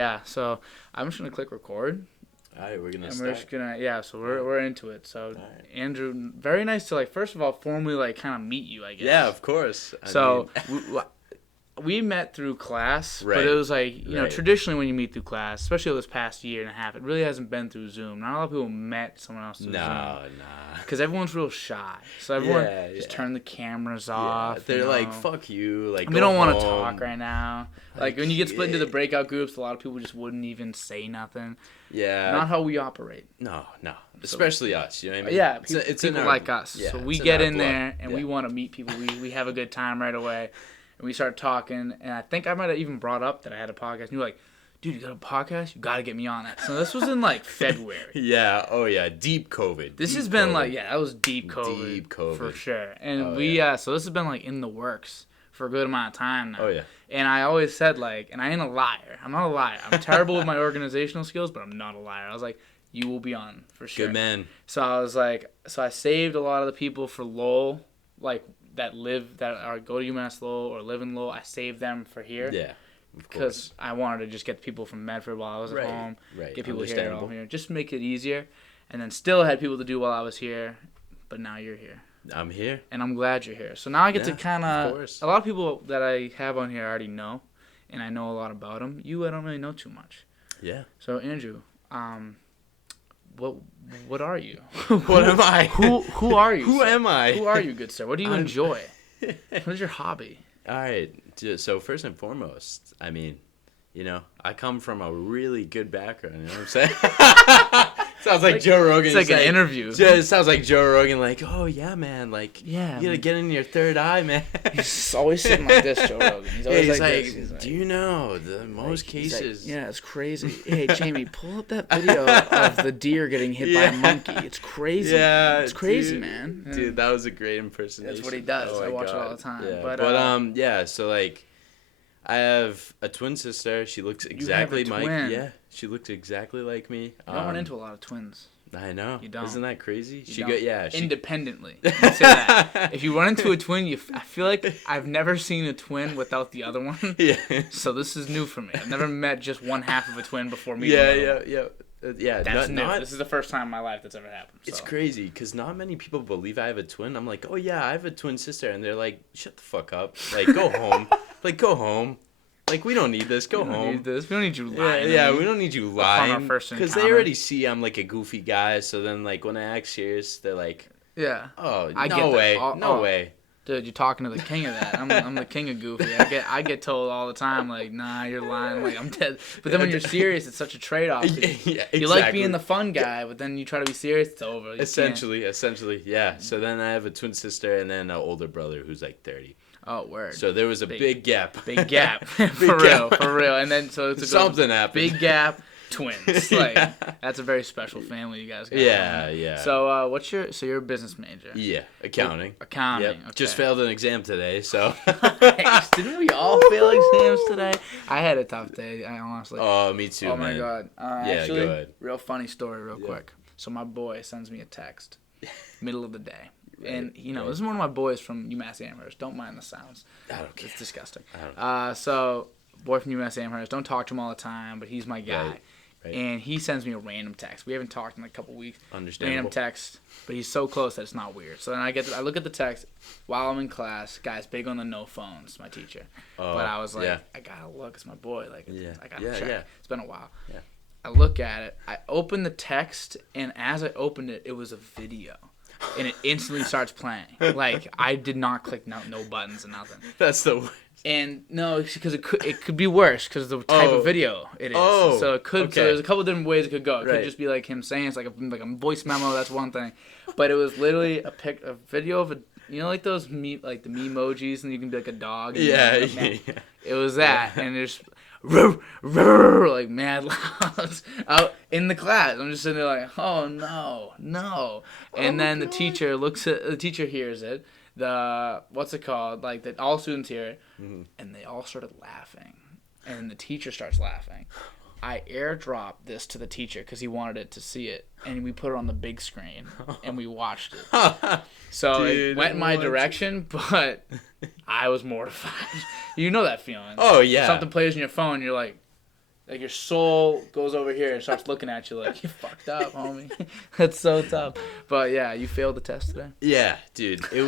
Yeah, so I'm just going to click record. All right, we're gonna start. start. We're just gonna, so we're into it. So, right. Andrew, very nice to, first of all, formally, kind of meet you, I guess. Yeah, of course. We met through class, right. but it was you know, traditionally when you meet through class, especially this past year and a half, it really hasn't been through Zoom. Not a lot of people met someone else through Zoom. Nah. Because everyone's real shy. So everyone just turned the cameras off. They're like, fuck you. We don't want to talk right now. When you get split into the breakout groups, a lot of people just wouldn't even say nothing. Yeah. Not how we operate. No. Especially us, you know what I mean? Yeah, it's people like us. Yeah, so we get in there, and we want to meet people. We have a good time right away. And we started talking, and I think I might have even brought up that I had a podcast. And you were like, dude, you got a podcast? You got to get me on it. So this was in, February. Yeah. Oh, yeah. Deep COVID. This has been, that was deep COVID. Deep COVID. For sure. And so this has been, in the works for a good amount of time now. Oh, yeah. And I always said, and I ain't a liar. I'm not a liar. I'm terrible with my organizational skills, but I'm not a liar. I was like, you will be on, for sure. Good man. So I was I saved a lot of the people for Lowell, that go to UMass Lowell or live in Lowell. I saved them for here. Yeah, because I wanted to just get people from Medford while I was at home. Right. Get people here, just make it easier, and then still had people to do while I was here. But now you're here. I'm here, and I'm glad you're here. So now I get to kind of. A lot of people that I have on here I already know, and I know a lot about them. I don't really know too much. Yeah. So Andrew, What are you? What am I? Who are you? Who am I? Who are you, good sir? What do you enjoy? What is your hobby? All right. So first and foremost, I mean, I come from a really good background. You know what I'm saying? Sounds like Joe Rogan. It's an interview. It sounds like Joe Rogan, oh, yeah, man. You gotta get in your third eye, man. He's always sitting like this, Joe Rogan. He's always He's do you know, most cases... yeah, it's crazy. Hey, Jamie, pull up that video of the deer getting hit by a monkey. It's crazy. Yeah, it's crazy, man. Dude, that was a great impersonation. That's what he does. Oh, I watch it all the time. Yeah, so, I have a twin sister. She looks exactly like me. Yeah, she looks exactly like me. You don't run into a lot of twins. I know. You don't. Isn't that crazy? Independently. You say that. If you run into a twin, I feel like I've never seen a twin without the other one. Yeah. So this is new for me. I've never met just one half of a twin before meeting another. Yeah. That's new. This is the first time in my life that's ever happened. So. It's crazy because not many people believe I have a twin. I'm like, oh yeah, I have a twin sister, and they're like, shut the fuck up. Go home. Go home. We don't need this. Go home. We don't need this. We don't need you lying. Yeah, we don't need you lying. Because they already see I'm a goofy guy. So then when I act serious, they're like, yeah. Oh, no way. No way. Dude, you're talking to the king of that. I'm the king of goofy. I get told all the time, nah, you're lying. I'm dead. But then when you're serious, it's such a trade-off. Yeah, exactly. You like being the fun guy, but then you try to be serious, it's over. Essentially, yeah. So then I have a twin sister and then an older brother who's 30. Oh, word. So there was a big gap. Big gap. For real. And then so it's something happened. Big gap, twins. That's a very special family you guys got. Yeah. So you're a business major. Yeah, accounting. Yep. Okay. Just failed an exam today, so. Didn't we all fail exams today? I had a tough day, honestly. Oh, me too, man. Oh, my God. Actually, go ahead. Real funny story real quick. So my boy sends me a text, middle of the day. Right, and, this is one of my boys from UMass Amherst. Don't mind the sounds. I don't care. It's disgusting. I don't care. So, boy from UMass Amherst. Don't talk to him all the time, but he's my guy. Right. And he sends me a random text. We haven't talked in a couple weeks. Understandable. Random text, but he's so close that it's not weird. So then I look at the text while I'm in class. Guy's big on the no phones, my teacher. But I was like, I gotta look. It's my boy. I gotta check. Yeah. It's been a while. Yeah. I look at it. I open the text, and as I opened it, it was a video. And it instantly starts playing. I did not click no buttons and nothing. That's the worst. And no, because it could be worse because the type of video it is. So it could. Okay. So there's a couple different ways it could go. It could just be him saying it's like a voice memo. That's one thing. But it was literally a video of those the memojis, and you can be like a dog. Yeah. It was that, and there's mad loud out in the class. I'm just sitting there oh no. And then the teacher hears it. What's it called? That all students hear it, and they all started laughing. And the teacher starts laughing. I airdropped this to the teacher because he wanted it to see it, and we put it on the big screen, and we watched it. So it went my direction, but I was mortified. You know that feeling. Oh, yeah. Something plays on your phone, you're like, Like your soul goes over here and starts looking at you like, you fucked up, homie. That's so tough. But yeah, you failed the test today. Yeah, dude. It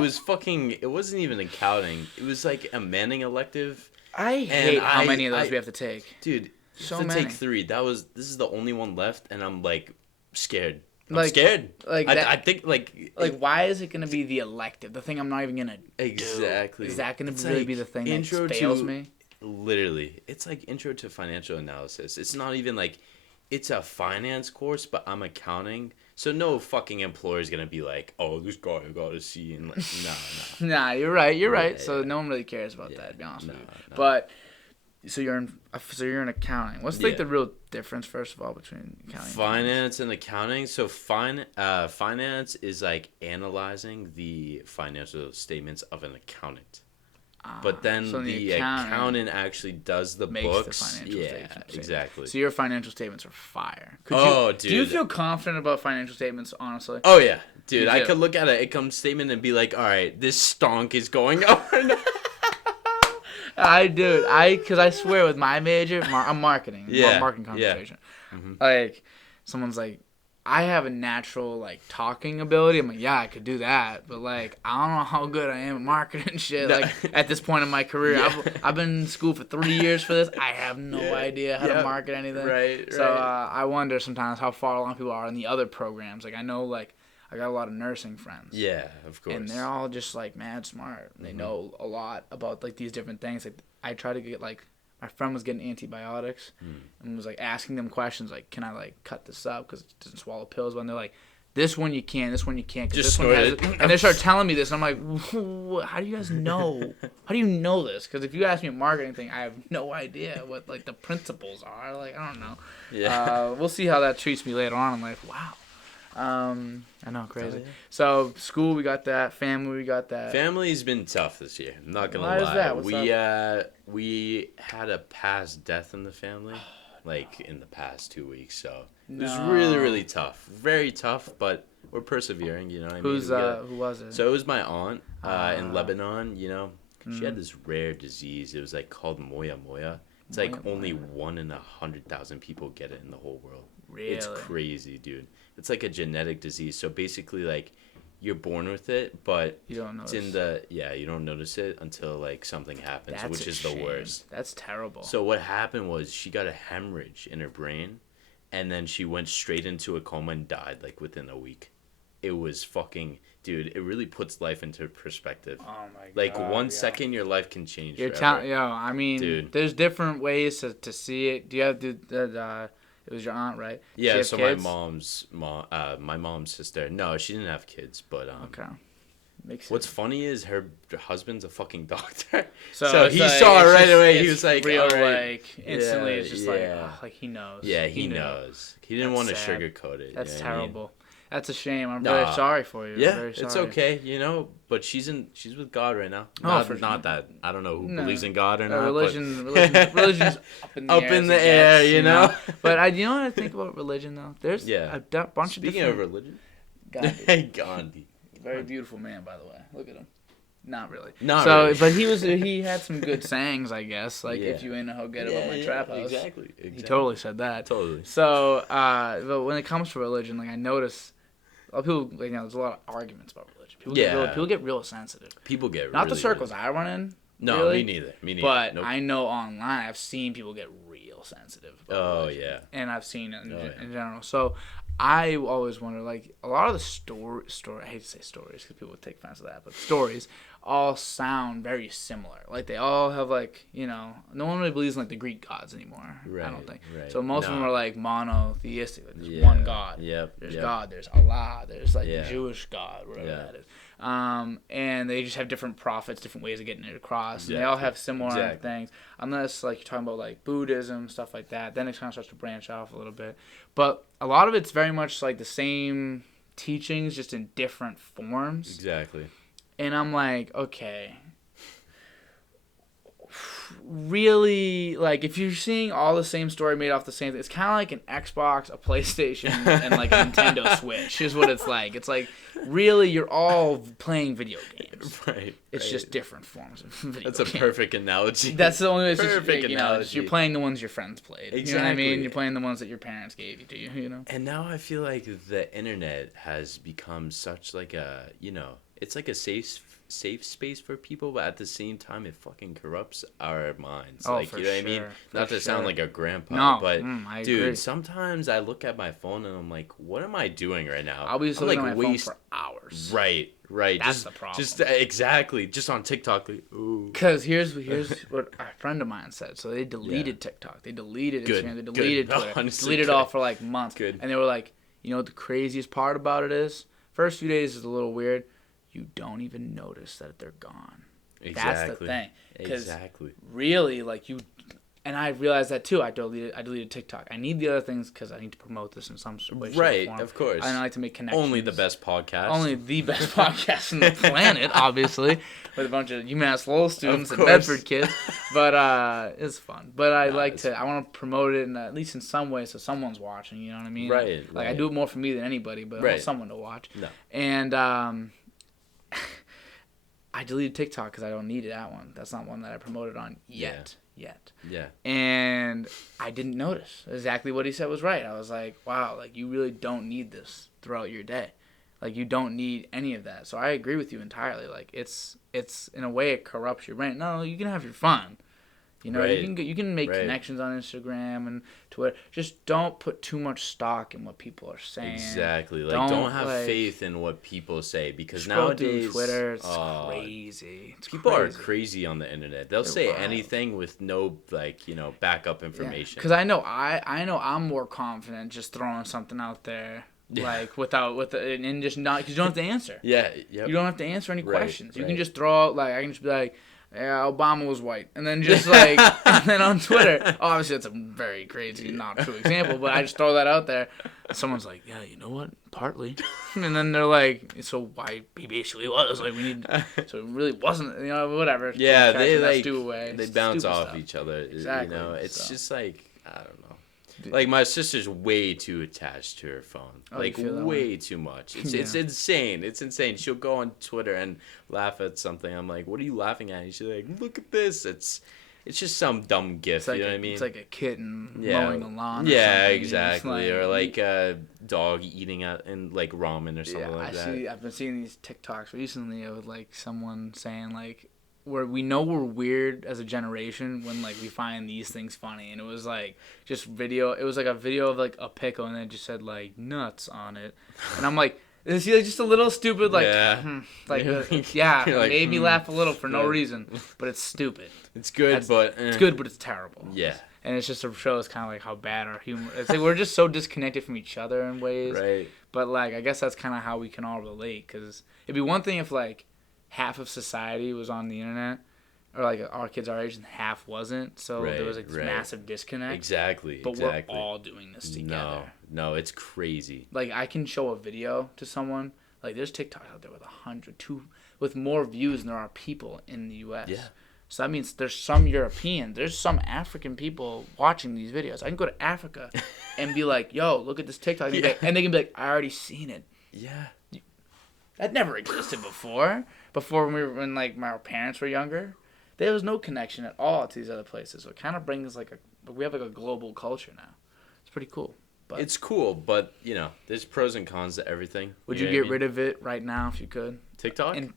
was fucking. It wasn't even accounting. It was like a Manning elective. I hate how many of those we have to take. Dude, so to many. take 3. This is the only one left, and I'm like scared. I'm scared. Like I think like why is it gonna be the elective? The thing I'm not even gonna exactly. do. Is that gonna really be the thing that fails me? Literally, it's like intro to financial analysis. It's not even like it's a finance course, but I'm accounting. So no fucking employer is gonna be like, oh, this guy got a C, and like, nah. Nah, you're right. Yeah, so no one really cares about that, to be honest with you. No. But so you're in accounting. What's like the real difference, first of all, between accounting? Finance and accounting. So finance is like analyzing the financial statements of an accountant. But then so the accountant actually does the books. The financial statements. Exactly. So your financial statements are fire. Dude. Do you feel confident about financial statements, honestly? Oh, yeah. Dude, I could look at an income statement and be like, all right, this stonk is going up. Because I swear with my major, I'm marketing. Yeah. Marketing concentration. Yeah. Mm-hmm. Like, someone's like, I have a natural, like, talking ability. I'm like, yeah, I could do that. But, like, I don't know how good I am at marketing and shit. Like, at this point in my career, I've been in school for 3 years for this. I have no idea how to market anything. Right. So, I wonder sometimes how far along people are in the other programs. Like, I know, like, I got a lot of nursing friends. Yeah, of course. And they're all just, like, mad smart. They know a lot about, like, these different things. Like, I try to get, like, my friend was getting antibiotics and was, like, asking them questions, like, can I, like, cut this up because it doesn't swallow pills? But they're like, this one you can, this one you can't. Just this one has it. And they start telling me this, and I'm like, how do you guys know? How do you know this? Because if you ask me a marketing thing, I have no idea what, like, the principles are. Like, I don't know. Yeah. We'll see how that treats me later on in life. Wow. I know, crazy. Yeah. So school, we got that. Family, we got that. Family's been tough this year. I'm not gonna Why lie. is that? What's up? We had a past death in the family, like in the past 2 weeks. So it was really, really tough. Very tough, but we're persevering. You know what I mean? Who was it? So it was my aunt in Lebanon. You know, she had this rare disease. It was like called moya moya. It's like only 1 in 100,000 people get it in the whole world. Really? It's crazy, dude. It's like a genetic disease. So basically, like, you're born with it, but you don't notice. You don't notice it until like something happens, which is the worst. That's terrible. So what happened was she got a hemorrhage in her brain, and then she went straight into a coma and died like within a week. It was fucking, dude. It really puts life into perspective. Oh my god! Like 1 second, your life can change. I mean, dude. There's different ways to see it. Do you have it was your aunt, right? Yeah, so kids? my mom's sister. No, she didn't have kids, but okay. Makes what's sense. funny is her husband's a fucking doctor. So he saw it right away. He was like, real, all right. like instantly. It's just like he knows. Yeah, he knows. He didn't want to sugarcoat it. That's terrible. I mean? That's a shame. I'm very sorry for you. Yeah, very sorry. it's okay, you know. But she's with God right now. Not that I don't know who believes in God or not. Religion's up in the air, you know. But you know what I think about religion though? There's a bunch of different. Speaking of religion, Gandhi. Very beautiful man, by the way. Look at him. Not really. Not really. But he had some good sayings, I guess. Like, if you ain't know how good about my trap house. Exactly. He totally said that. Totally. So, but when it comes to religion, like, I notice a lot of people, like, there's a lot of arguments about religion. People get real sensitive. People get not really the circles I run in. No, really, me neither. But I know online, I've seen people get real sensitive. About religion. And I've seen it in general. So I always wonder, like, a lot of the story. I hate to say stories because people would take offense to that, but stories all sound very similar. Like, they all have, like, you know, no one really believes in, like, the Greek gods anymore. Right, I don't think. Right. So most of them are, like, monotheistic. Like, there's one God. There's God. There's Allah. There's, like, the Jewish God, whatever that is. And they just have different prophets, different ways of getting it across. Exactly. And they all have similar things. Unless, like, you're talking about, like, Buddhism, stuff like that. Then it kind of starts to branch off a little bit. But a lot of it's very much, like, the same teachings, just in different forms. Exactly. And I'm like, okay, really, like, if you're seeing all the same story made off the same thing, it's kind of like an Xbox, a PlayStation, and, like, a Nintendo Switch is what it's like. It's like, really, you're all playing video games. games. Right. It's just different forms of video That's a games. perfect analogy. That's the only way. It's Perfect just, analogy. you're playing the ones your friends played. Exactly. You know what I mean? You're playing the ones that your parents gave you to you know? And now I feel like the internet has become such like a, it's like a safe space for people, but at the same time it fucking corrupts our minds. Oh, like, for you know what I mean? sure. Not to sound like a grandpa, No, but I dude, agree. sometimes I look at my phone and I'm like, what am I doing right now? I'll be just I'm looking like at my phone for hours. Right. That's the problem. Just exactly. Just on TikTok. Like, ooh. Because here's what a friend of mine said. So they deleted TikTok. They deleted Instagram. They deleted Twitter. Deleted it all for like months. Good. And they were like, you know what the craziest part about it is? First few days is a little weird. You don't even notice that they're gone. Exactly. That's the thing. Exactly. Really, like you... And I realized that too. I deleted TikTok. I need the other things because I need to promote this in some way, shape, or form. Of course. I like to make connections. Only the best podcast. Only the best podcast on the planet, obviously, with a bunch of UMass Lowell students and Medford kids. But it's fun. But I want to promote it at least in some way so someone's watching. You know what I mean? Right. Like I do it more for me than anybody, but I want someone to watch. No. And I deleted TikTok because I don't need that one. That's not one that I promoted on yet. Yeah. And I didn't notice. Exactly what he said was right. I was like, wow, like you really don't need this throughout your day. Like you don't need any of that. So I agree with you entirely. Like it's in a way it corrupts your brain. No, you can have your fun. You know, you can make connections on Instagram and Twitter. Just don't put too much stock in what people are saying. Exactly. Like don't have faith in what people say because nowadays Twitter, it's crazy. People are crazy on the internet. They'll say anything with no backup information. Because I know I'm more confident just throwing something out there. Like and just not because you don't have to answer. Yep. You don't have to answer any questions. You can just throw out I can just be like, yeah, Obama was white, and then just and then on Twitter, obviously that's a very crazy, not true example, but I just throw that out there. And someone's like, yeah, you know what? Partly, and then they're like, so why he basically was like we need, so it really wasn't, whatever. Yeah, they they bounce off stuff. each other. Exactly. It's just like I don't know. Like my sister's way too attached to her phone. Way too much. It's insane. It's insane. She'll go on Twitter and laugh at something. I'm like, what are you laughing at? And she's like, look at this. It's just some dumb gif. You know what I mean? It's like a kitten mowing the lawn. Yeah, exactly. Or like a dog eating and like ramen or something like that. I've been seeing these TikToks recently of like someone saying like, where we know we're weird as a generation when like we find these things funny, and it was like just video. It was like a video of like a pickle, and it just said like nuts on it, and I'm like, is he like just a little stupid like, made me laugh a little for no reason, but it's stupid. It's good, but it's good, but it's terrible. Yeah, and it's just to show us kind of like how bad our humor. It's like we're just so disconnected from each other in ways. Right. But like I guess that's kind of how we can all relate, because it'd be one thing if like half of society was on the internet, or like our kids our age, and half wasn't. So there was like this massive disconnect. Exactly. But we're all doing this together. No, it's crazy. Like I can show a video to someone. Like there's TikToks out there with 102 with more views than there are people in the U.S. Yeah. So that means there's some Europeans, there's some African people watching these videos. I can go to Africa and be like, "Yo, look at this TikTok," and they can be like, "I already seen it." Yeah. That never existed before. Before when like my parents were younger, there was no connection at all to these other places. So it kind of brings we have like a global culture now. It's pretty cool. But it's cool, but there's pros and cons to everything. Would you get rid of it right now if you could? TikTok? And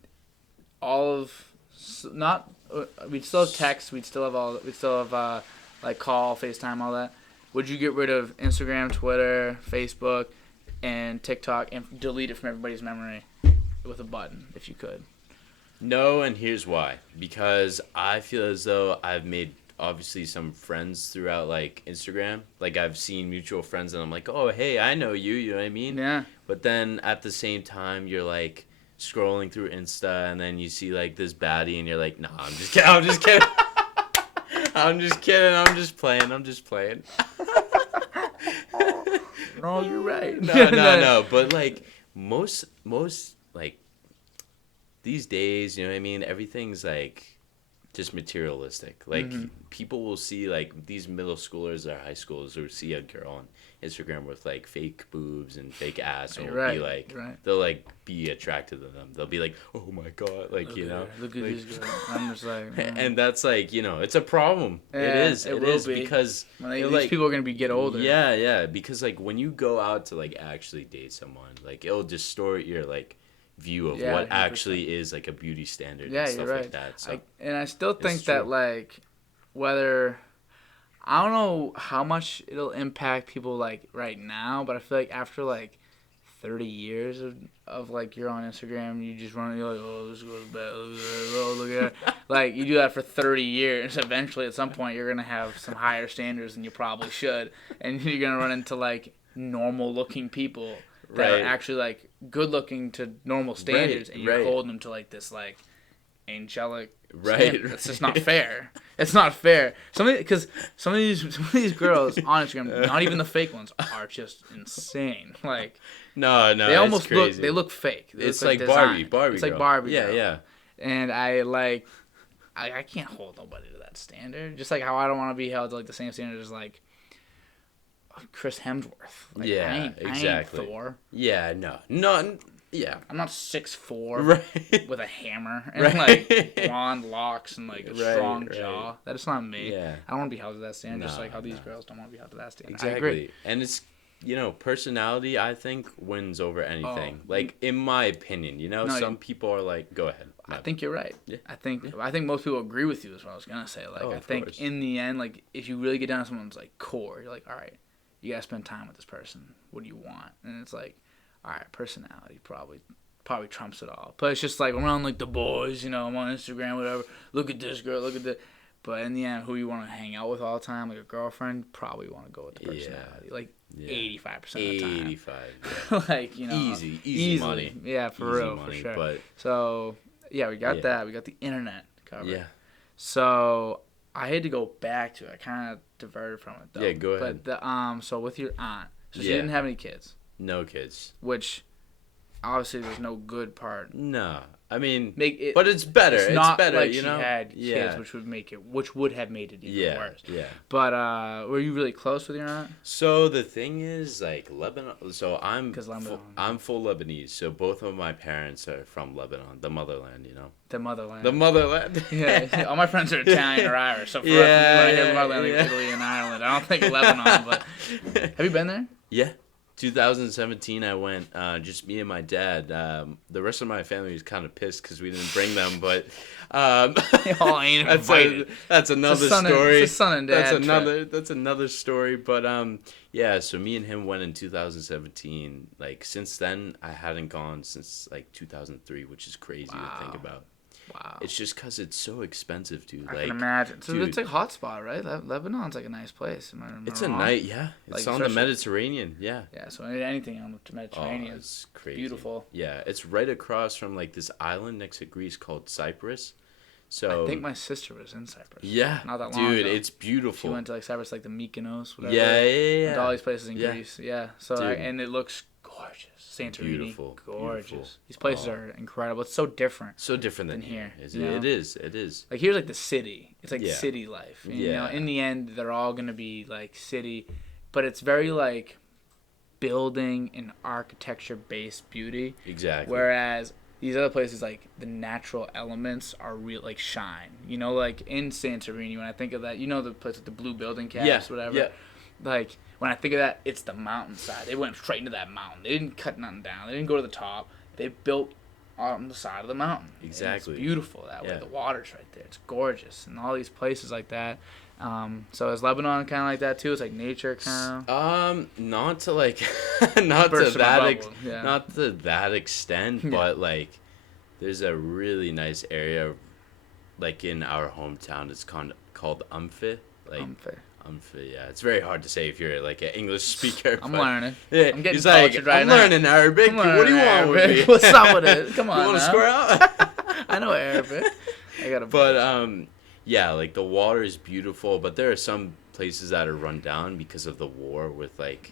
all of we'd still have text, we'd still have like call, FaceTime, all that. Would you get rid of Instagram, Twitter, Facebook, and TikTok and delete it from everybody's memory with a button if you could? No, and here's why. Because I feel as though I've made obviously some friends throughout like Instagram. Like I've seen mutual friends and I'm like, oh hey, I know you, you know what I mean? Yeah. But then at the same time you're like scrolling through Insta and then you see like this baddie and you're like, nah, I'm just kidding. I'm just kidding. I'm just kidding. I'm just playing. No, you're right. No. But like most like these days, you know what I mean? Everything's like just materialistic. Like people will see like these middle schoolers or high schoolers will see a girl Instagram with like fake boobs and fake ass, and Right, be like, right. they'll like be attracted to them. They'll be like, oh my god, like Look you at know, her. Look at like, this girl. I'm just like, and that's like, you know, it's a problem. Yeah, It will is be. because When it, these like, people are gonna be get older. yeah, because like when you go out to like actually date someone, like it'll distort your like view of Yeah, what 100%. actually is like a beauty standard Yeah, and stuff you're right. like that. So And I still think it's that true. like whether I don't know how much it'll impact people like right now, but I feel like after like 30 years of like you're on Instagram, you just run, you're like, oh, this goes bad, look at her. Like you do that for 30 years. Eventually, at some point, you're gonna have some higher standards than you probably should, and you're gonna run into like normal looking people that Right. are actually like good looking to normal standards, and you're right. holding them to like this like angelic Right, standard. It's just not fair. It's not fair. Because some of these girls on Instagram, not even the fake ones, are just insane. Like No, they it's almost crazy. they look fake. They It's look like designed. Barbie It's like girl. Barbie. Yeah, girl. yeah. And I can't hold nobody to that standard. Just like how I don't want to be held to like the same standard as like Chris Hemsworth. Like, Yeah, I ain't exactly. Thor. Yeah, no, yeah. I'm not 6'4" Right. with a hammer and Right. like blonde locks and like a Right, strong right. jaw. That's not me. Yeah. I don't want to be held to that standard, just No, like how these no. girls don't want to be held to that standard. Exactly. I agree. And it's, you know, personality, I think, wins over anything. Oh, like, in my opinion, you know, No, some people are like, go ahead. I think you're right. Yeah. I think most people agree with you is what I was gonna say. Like Oh, I of think course. in the end, like if you really get down to someone's like core, you're like, all right, you gotta spend time with this person. What do you want? And it's like, all right, personality probably trumps it all. But it's just like around like the boys, you know, I'm on Instagram, whatever. Look at this girl, look at this. But in the end, who you want to hang out with all the time, like a girlfriend, probably want to go with the personality. Like 85% of the time. 85. Like, you know. Easy money. Yeah, for Easy real, money, for sure. But So, yeah, we got Yeah. that. We got the internet covered. yeah. So, I had to go back to it. I kind of diverted from it, though. Yeah, go ahead. But, so with your aunt, so she Yeah. didn't have any kids, No kids. which obviously there's no good part. No. I mean, Make it, but it's better. It's It's not better, like you she know? had Yeah. kids, which would have made it even worse. Yeah. But were you really close with your aunt? So the thing is, like Lebanon. So 'Cause Lebanon. I'm full Lebanese. So both of my parents are from Lebanon, the motherland. You know, The motherland. the motherland. Yeah, all my friends are Italian or Irish. So for when I hear motherland, I think Italy and Ireland. I don't think Lebanon. But have you been there? Yeah. 2017, I went, just me and my dad. The rest of my family was kind of pissed because we didn't bring them, but They all ain't invited. that's another It's a story. it's a son and dad That's another story. But yeah. So me and him went in 2017. Like since then, I hadn't gone since like 2003, which is crazy to think Wow. about. Wow. It's just because it's so expensive, dude. I Like, can imagine. So dude. it's like a hot spot, right? Lebanon's like a nice place. Am I it's a wrong? night, yeah. It's Like, on the especially- Mediterranean, yeah. Yeah, so anything on the Mediterranean Oh, is it's crazy. beautiful. Yeah, it's right across from like this island next to Greece called Cyprus. So I think my sister was in Cyprus. yeah, Not that long dude, ago. it's She beautiful. went to like Cyprus, like the Mykonos, whatever. Yeah. Went to all these places in Yeah. Greece. Yeah. So Dude. and it looks gorgeous. Santorini, Beautiful, gorgeous. beautiful. These places Oh. are incredible. It's so different. So different than than here, here. you know? It is. It is. Like here's like the city. It's like Yeah. city life. And, You know, Yeah. in the end, they're all gonna be like city, but it's very like building and architecture based beauty. Exactly. Whereas these other places, like the natural elements are real, like shine. You know, like in Santorini, when I think of that, you know the place with the blue building caps, Yeah, whatever. yeah. Like when I think of that, it's the mountainside. They went straight into that mountain. They didn't cut nothing down. They didn't go to the top. They built on the side of the mountain. And Exactly. it's beautiful that way. Yeah. The water's right there. It's gorgeous, and all these places like that. So is Lebanon kind of like that too? It's like nature kind of. Not to like, not to Burst my that, bubble, yeah. not to that extent, Yeah. but like, there's a really nice area, like in our hometown. It's called Umphi. Like Fair. Umphi, yeah. It's very hard to say if you're like an English speaker. I'm but- learning. Yeah, I'm getting he's like, cultured right I'm now. learning Arabic. I'm What do you learning want with Arabic. me? What's up with it? Come on You want to now. square out? I know Arabic. I got a. But yeah, like the water is beautiful, but there are some places that are run down because of the war with like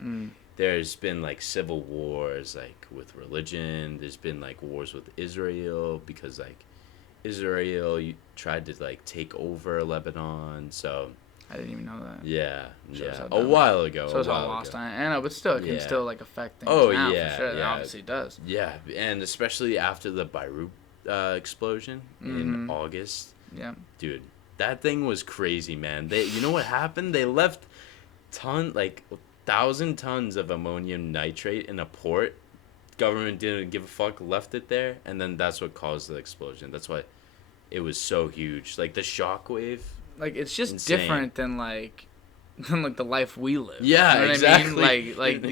there's been like civil wars like with religion. There's been like wars with Israel because like Israel tried to like take over Lebanon. So I didn't even know that. Yeah, Shows yeah. how a dumb. while ago. Shows a how while lost ago. I know, but still, it can Yeah. still like affect things. Oh, now, yeah, for sure. It yeah. obviously does. Yeah, and especially after the Beirut explosion in August. Yeah. Dude, that thing was crazy, man. You know what happened? They left 1,000 tons of ammonium nitrate in a port. Government didn't give a fuck, left it there, and then that's what caused the explosion. That's why it was so huge. Like the shockwave. Like it's just Insane. different than like the life we live. Yeah, you know what exactly. I mean? Like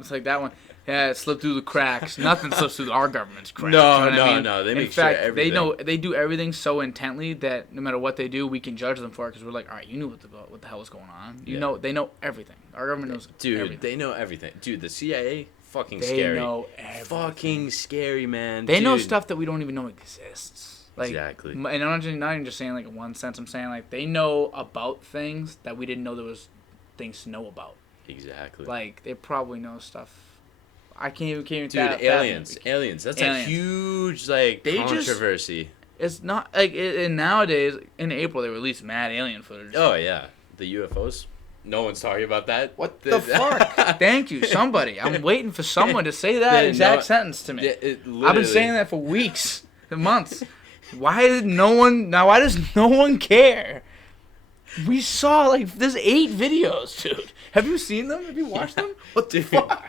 it's like that one. Yeah, it slipped through the cracks. Nothing slips through our government's cracks. No, you know what I mean? no. They In make fact, sure everything. they do everything so intently that no matter what they do, we can judge them for it because we're like, all right, you knew what the hell was going on. They know everything. Our government knows everything. They know everything. Dude, the CIA, fucking They scary. know everything. Fucking scary, man. They know Dude. stuff that we don't even know exists. Like, Exactly. And I'm not even just saying like in one sense. I'm saying like they know about things that we didn't know there was things to know about. Exactly. Like they probably know stuff. I can't even. Dude, that, aliens. That's Aliens. a huge like They just- controversy. It's not like and nowadays in April they released mad alien footage. Oh yeah, the UFOs. No one's talking about that. What the fuck? Thank you, somebody. I'm waiting for someone to say that exact sentence to me. I've been saying that for weeks, months. Why does no one care? We saw like there's 8 videos, dude. Have you seen them? Have you watched them? What the fuck?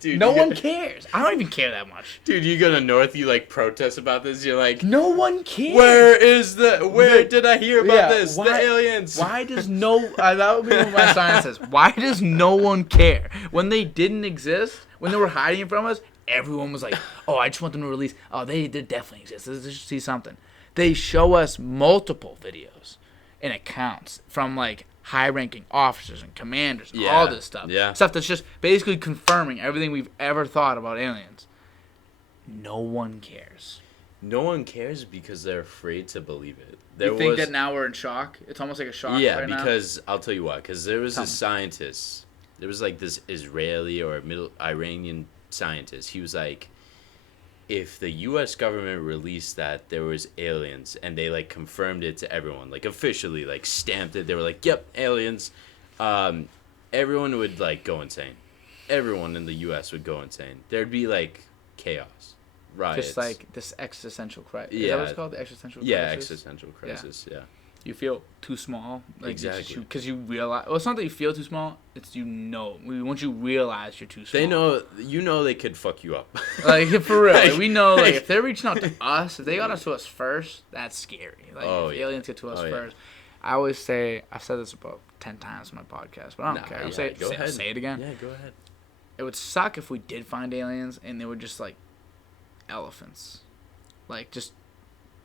Dude, No one cares. I don't even care that much. Dude, you go to North, you like protest about this. You're like, No one cares. where did I hear about this? Why, the aliens. Why does that would be what my sign says. Why does no one care? When they didn't exist, when they were hiding from us, everyone was like, oh, I just want them to release. Oh, they definitely exist. Let's just see something. They show us multiple videos and accounts from like high-ranking officers and commanders and all this stuff. Yeah. Stuff that's just basically confirming everything we've ever thought about aliens. No one cares. No one cares because they're afraid to believe it. You think that now we're in shock? It's almost like a shock right now? Because I'll tell you what. Because there was a scientist. There was like this Israeli or middle Iranian scientist. He was like, if the U.S. government released that there was aliens and they like confirmed it to everyone, like officially, like stamped it, they were like, "Yep, aliens," everyone would like go insane. Everyone in the U.S. would go insane. There'd be like chaos, riots. Just like this existential crisis. Is Yeah. that what it's called? The existential crisis? Yeah, existential crisis. Yeah. You feel too small. Like Exactly. Because you realize... Well, it's not that you feel too small. It's once you realize you're too small. They know, they could fuck you up. Like, for real. Like, we know, like, like- if they're reaching out to us, if they got us to us first, that's scary. Like, if aliens get to us first. I always say... I've said this about 10 times on my podcast, but I don't care. I'll say it again. Yeah, go ahead. It would suck if we did find aliens and they were just, like, elephants. Like, just...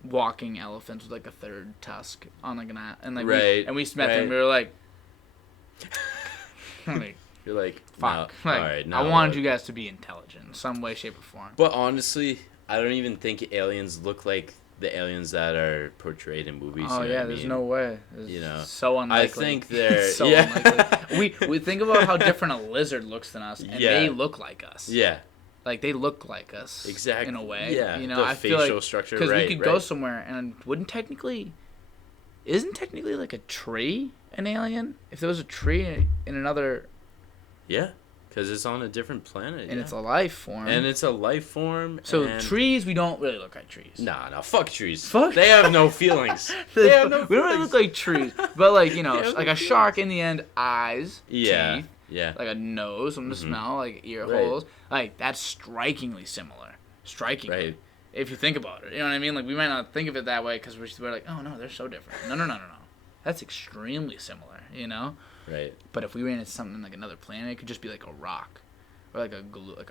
walking elephants with like a third tusk on like an and like Right, we met them, we were like You're like, fuck, no, like, all right, I wanted you guys to be intelligent in some way, shape, or form. But honestly, I don't even think aliens look like the aliens that are portrayed in movies. Oh you know yeah, what I there's mean? no way. It's You know, so unlikely. I think they're so unlikely. We think about how different a lizard looks than us, and they look like us. Yeah. Like they look like us, Exactly. in a way. Yeah, you know, the I feel facial like, structure, because right, we could right. go somewhere and isn't technically like a tree an alien? If there was a tree in another, Yeah, because it's on a different planet. and yeah. it's a life form, And it's a life form. so and... trees we don't really look like trees. Nah, fuck trees. Fuck. They have no feelings. They have no we don't really feelings. look like trees, but like They have like no a shark in the end, eyes, Yeah. teeth, Yeah. like a nose, something to smell, like ear holes. Like that's strikingly similar. Strikingly. Right. If you think about it, you know what I mean. Like we might not think of it that way because we're like, oh no, they're so different. No. That's extremely similar, you know. Right. But if we ran into something like another planet, it could just be like a rock, or like a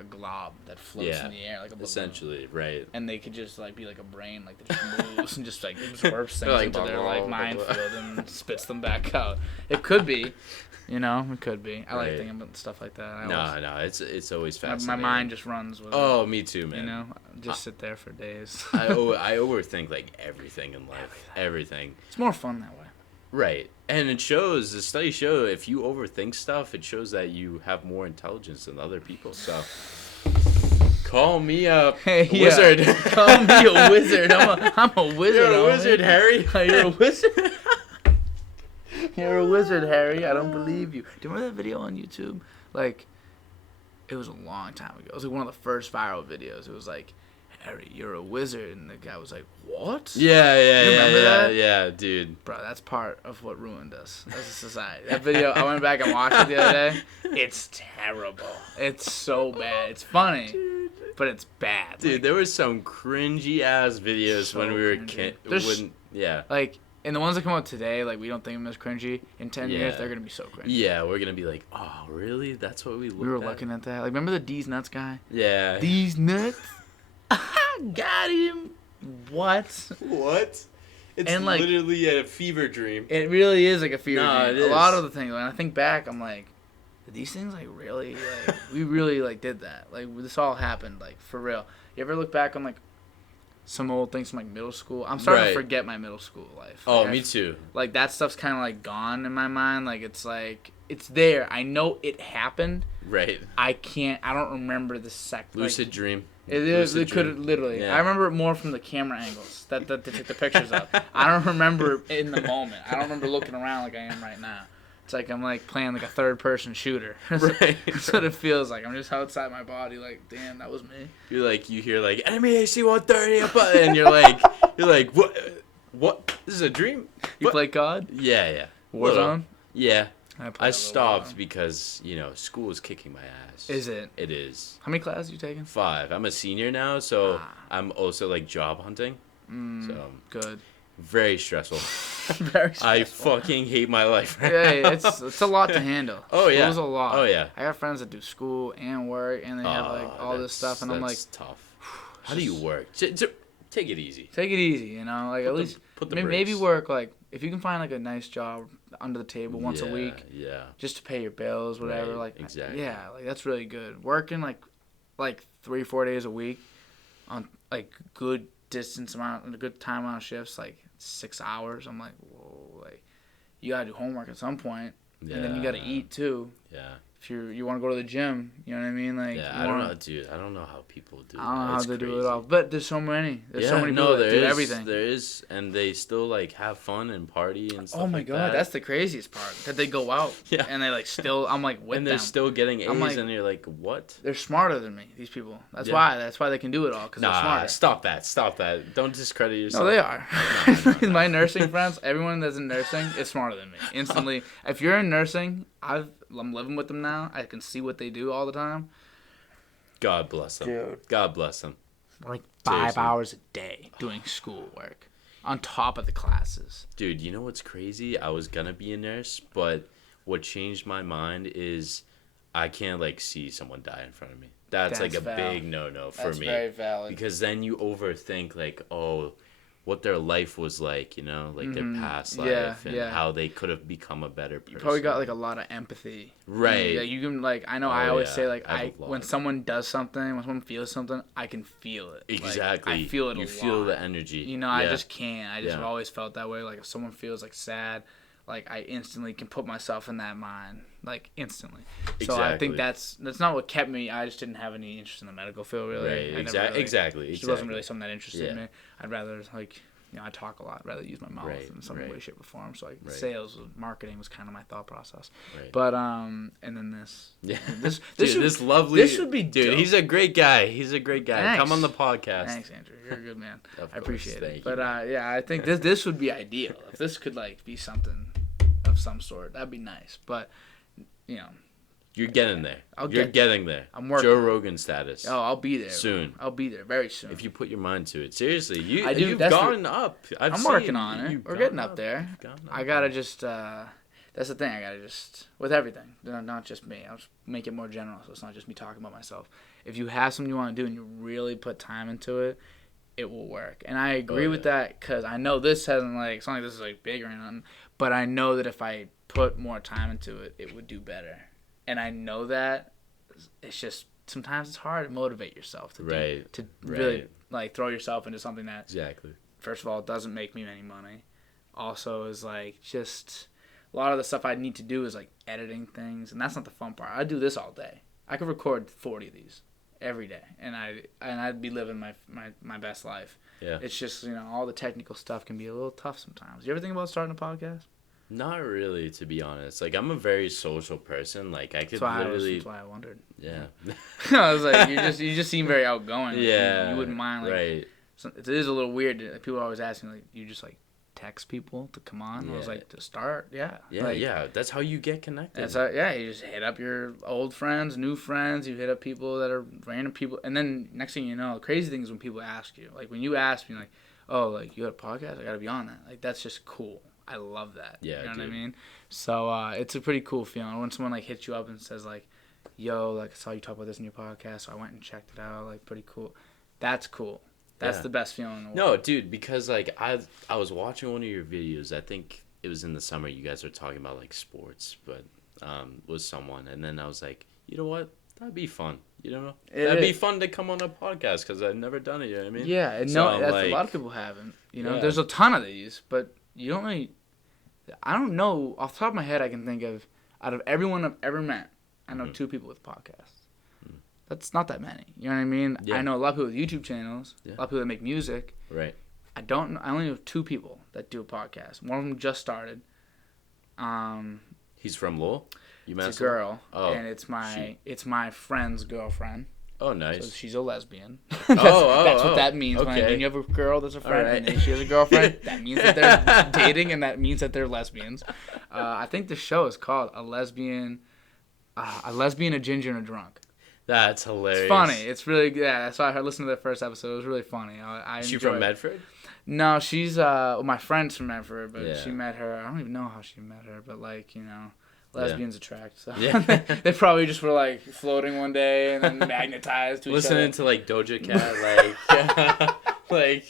glob that floats in the air, like a balloon. Essentially, right. And they could just like be like a brain, like that just moves and just like absorbs things Like, into their blah, like blah, mind blah. field and spits them back out. It could be, you know, it could be. I like Right. thinking about stuff like that. No, it's always my fascinating. mind just runs with Oh, it. me too, man. You know, just sit there for days. I overthink like everything in life. Everything. It's more fun that way. Right. And it shows, the studies show, if you overthink stuff, it shows that you have more intelligence than other people. So, call me a wizard. Call me a wizard. I'm a wizard. You're a homie. wizard, Harry. You're a wizard. You're a wizard, Harry. I don't believe you. Do you remember that video on YouTube? Like, it was a long time ago. It was like one of the first viral videos. It was like, Harry, you're a wizard. And the guy was like, what? Yeah, You remember that? Yeah, dude. Bro, that's part of what ruined us as a society. That video, I went back and watched it the other day. It's terrible. It's so bad. It's funny, dude, but it's bad. Dude, like, there was some cringy ass videos so when we were cringy. yeah. Like, and the ones that come out today, like, we don't think of them as cringy. In 10 years, they're going to be so cringy. Yeah, we're going to be like, oh, really? That's what we looked at? We were looking at that. Like, remember the D's Nuts guy? Yeah. D's Nuts? Got him. What? What? It's and, like, literally a fever dream. It really is like a fever dream. It is. A lot of the things, when I think back, I'm like, did these things, like, really, like, we really, like, did that. Like, this all happened, like, for real. You ever look back on, like, some old things from, like, middle school? I'm starting to forget my middle school life. Oh, like, me too. Like, that stuff's kind of, like, gone in my mind. Like, it's there. I know it happened. Right. I don't remember the Lucid dream. It is. It could literally. Yeah. I remember it more from the camera angles that they took the pictures of. I don't remember in the moment. I don't remember looking around like I am right now. It's like I'm like playing like a third-person shooter. Right. That's what it feels like. I'm just outside my body, like, damn, that was me. You're like, you hear like enemy AC-130, and you're like, what? This is a dream. You play COD? Yeah. Warzone? Yeah. I stopped because, school is kicking my ass. Is it? It is. How many classes are you taking? 5. I'm a senior now, so I'm also, like, job hunting. So good. Very stressful. Very stressful. I fucking hate my life right now. It's a lot to handle. Oh, yeah. School's a lot. Oh, yeah. I got friends that do school and work, and they have, like, all this stuff, and I'm like... tough. How do you work? Take it easy. Take it easy, Like, at least... maybe work, like, if you can find, like, a nice job under the table once a week. Yeah. Just to pay your bills, whatever. Right, like, exactly. Yeah, like, that's really good. Working, like 3-4 days a week on, like, good time amount of shifts, like, 6 hours. I'm like, whoa, like, you gotta do homework at some point. Yeah. And then you gotta eat, too. Yeah. If you want to go to the gym, you know what I mean? Like, I don't know, dude. I don't know how people do it. I don't know how they do it all. But there's so many. There's so many people that do everything. There is, and they still, like, have fun and party and stuff. Oh, my God. That's the craziest part. That they go out. Yeah. And they, like, still, I'm like, with them. And they're still getting A's, like, and you're like, what? They're smarter than me, these people. That's why they can do it all, because they're smarter. Stop that. Don't discredit yourself. No, they are. No. My nursing friends, everyone that's in nursing is smarter than me. Instantly. If you're in nursing, I'm living with them now. I can see what they do all the time. God bless them. Dude. God bless them. Like 5 hours a day doing schoolwork on top of the classes. Dude, you know what's crazy? I was gonna be a nurse, but what changed my mind is I can't, like, see someone die in front of me. That's like a big no-no for me. That's very valid. Because then you overthink, like, oh, what their life was like, like their past life and how they could have become a better person. You probably got, like, a lot of empathy. Right. Like, you can, like, I know I always say, like, when someone does something, when someone feels something, I can feel it. Exactly. Like, I feel it a lot. You feel the energy. I just can't. I just have always felt that way. Like, if someone feels, like, sad, like, I instantly can put myself in that mind. Like, instantly. So exactly. I think that's not what kept me. I just didn't have any interest in the medical field, really. Right. Exactly. It wasn't really something that interested me. I'd rather, like... I talk a lot. I'd rather use my mouth in some way, shape, or form. So, like, sales, marketing was kind of my thought process. Right. But, and then this. Yeah. This would be dude, dope. he's a great guy. Thanks. Come on the podcast. Thanks, Andrew. You're a good man. I appreciate it. But, I think this would be ideal. If this could, like, be something of some sort, that'd be nice. But, You're getting there. You're getting there. I'm working. Joe Rogan status. Oh, I'll be there. Soon. I'll be there very soon. If you put your mind to it. Seriously. You've gone up. I'm working on it. We're getting up there. I gotta just, that's the thing. I gotta just, with everything, not just me. I'll just make it more general so it's not just me talking about myself. If you have something you want to do and you really put time into it, it will work. And I agree with that because I know this hasn't, like, it's not like this is, like, big or anything, but I know that if I put more time into it, it would do better. And I know that it's just sometimes it's hard to motivate yourself to really, like, throw yourself into something that first of all doesn't make me any money. Also is, like, just a lot of the stuff I need to do is, like, editing things, and that's not the fun part. I do this all day. I could record 40 of these every day, and I'd be living my best life. Yeah. It's just all the technical stuff can be a little tough sometimes. You ever think about starting a podcast? Not really, to be honest. Like, I'm a very social person. Like, I could literally. That's why I wondered. Yeah. I was like, you just seem very outgoing. Like, Yeah. You wouldn't mind, like. Right. It is a little weird. People are always asking, like, you just, like, text people to come on? Yeah. I was like, to start? Yeah. Yeah, like, yeah. That's how you get connected. You just hit up your old friends, new friends. You hit up people that are random people. And then next thing you know, the crazy thing is when people ask you. Like, when you ask me, like, oh, like, you got a podcast? I got to be on that. Like, that's just cool. I love that. Yeah, you know dude. what I mean? So it's a pretty cool feeling when someone like hits you up and says like, "Yo, like I saw you talk about this in your podcast, so I went and checked it out. Like, pretty cool." That's cool. That's the best feeling in the world. No, dude, because like I was watching one of your videos. I think it was in the summer. You guys were talking about like sports, but with someone, and then I was like, you know what? That'd be fun. You know, that'd be fun to come on a podcast because I've never done it. You know what I mean? Yeah, So that's like, a lot of people haven't. You know, Yeah. there's a ton of these, but you don't really. I don't know off the top of my head. I can think of out of everyone I've ever met, I know 2 people with podcasts. That's not that many. You know what I mean? Yeah. I know a lot of people with YouTube channels. Yeah. A lot of people that make music. Right. I only know 2 people that do a podcast. One of them just started. He's from Lowell. It's a girl, Oh, and it's my friend's girlfriend. Oh, nice. So she's a lesbian. That's That's what that means. Okay. When you have a girl that's a friend All right. and then she has a girlfriend, that means that they're dating, and that means that they're lesbians. I think the show is called A Lesbian, a Ginger, and a Drunk. That's hilarious. It's funny. It's really good. Yeah, so I listened to the first episode. It was really funny. I Is she enjoyed from it. Medford? No, she's my friend's from Medford, but Yeah. she met her. I don't even know how she met her, but like, you know, lesbians attract. So Yeah. they probably just were like floating one day and then magnetized to Listening each to like Doja Cat, like other.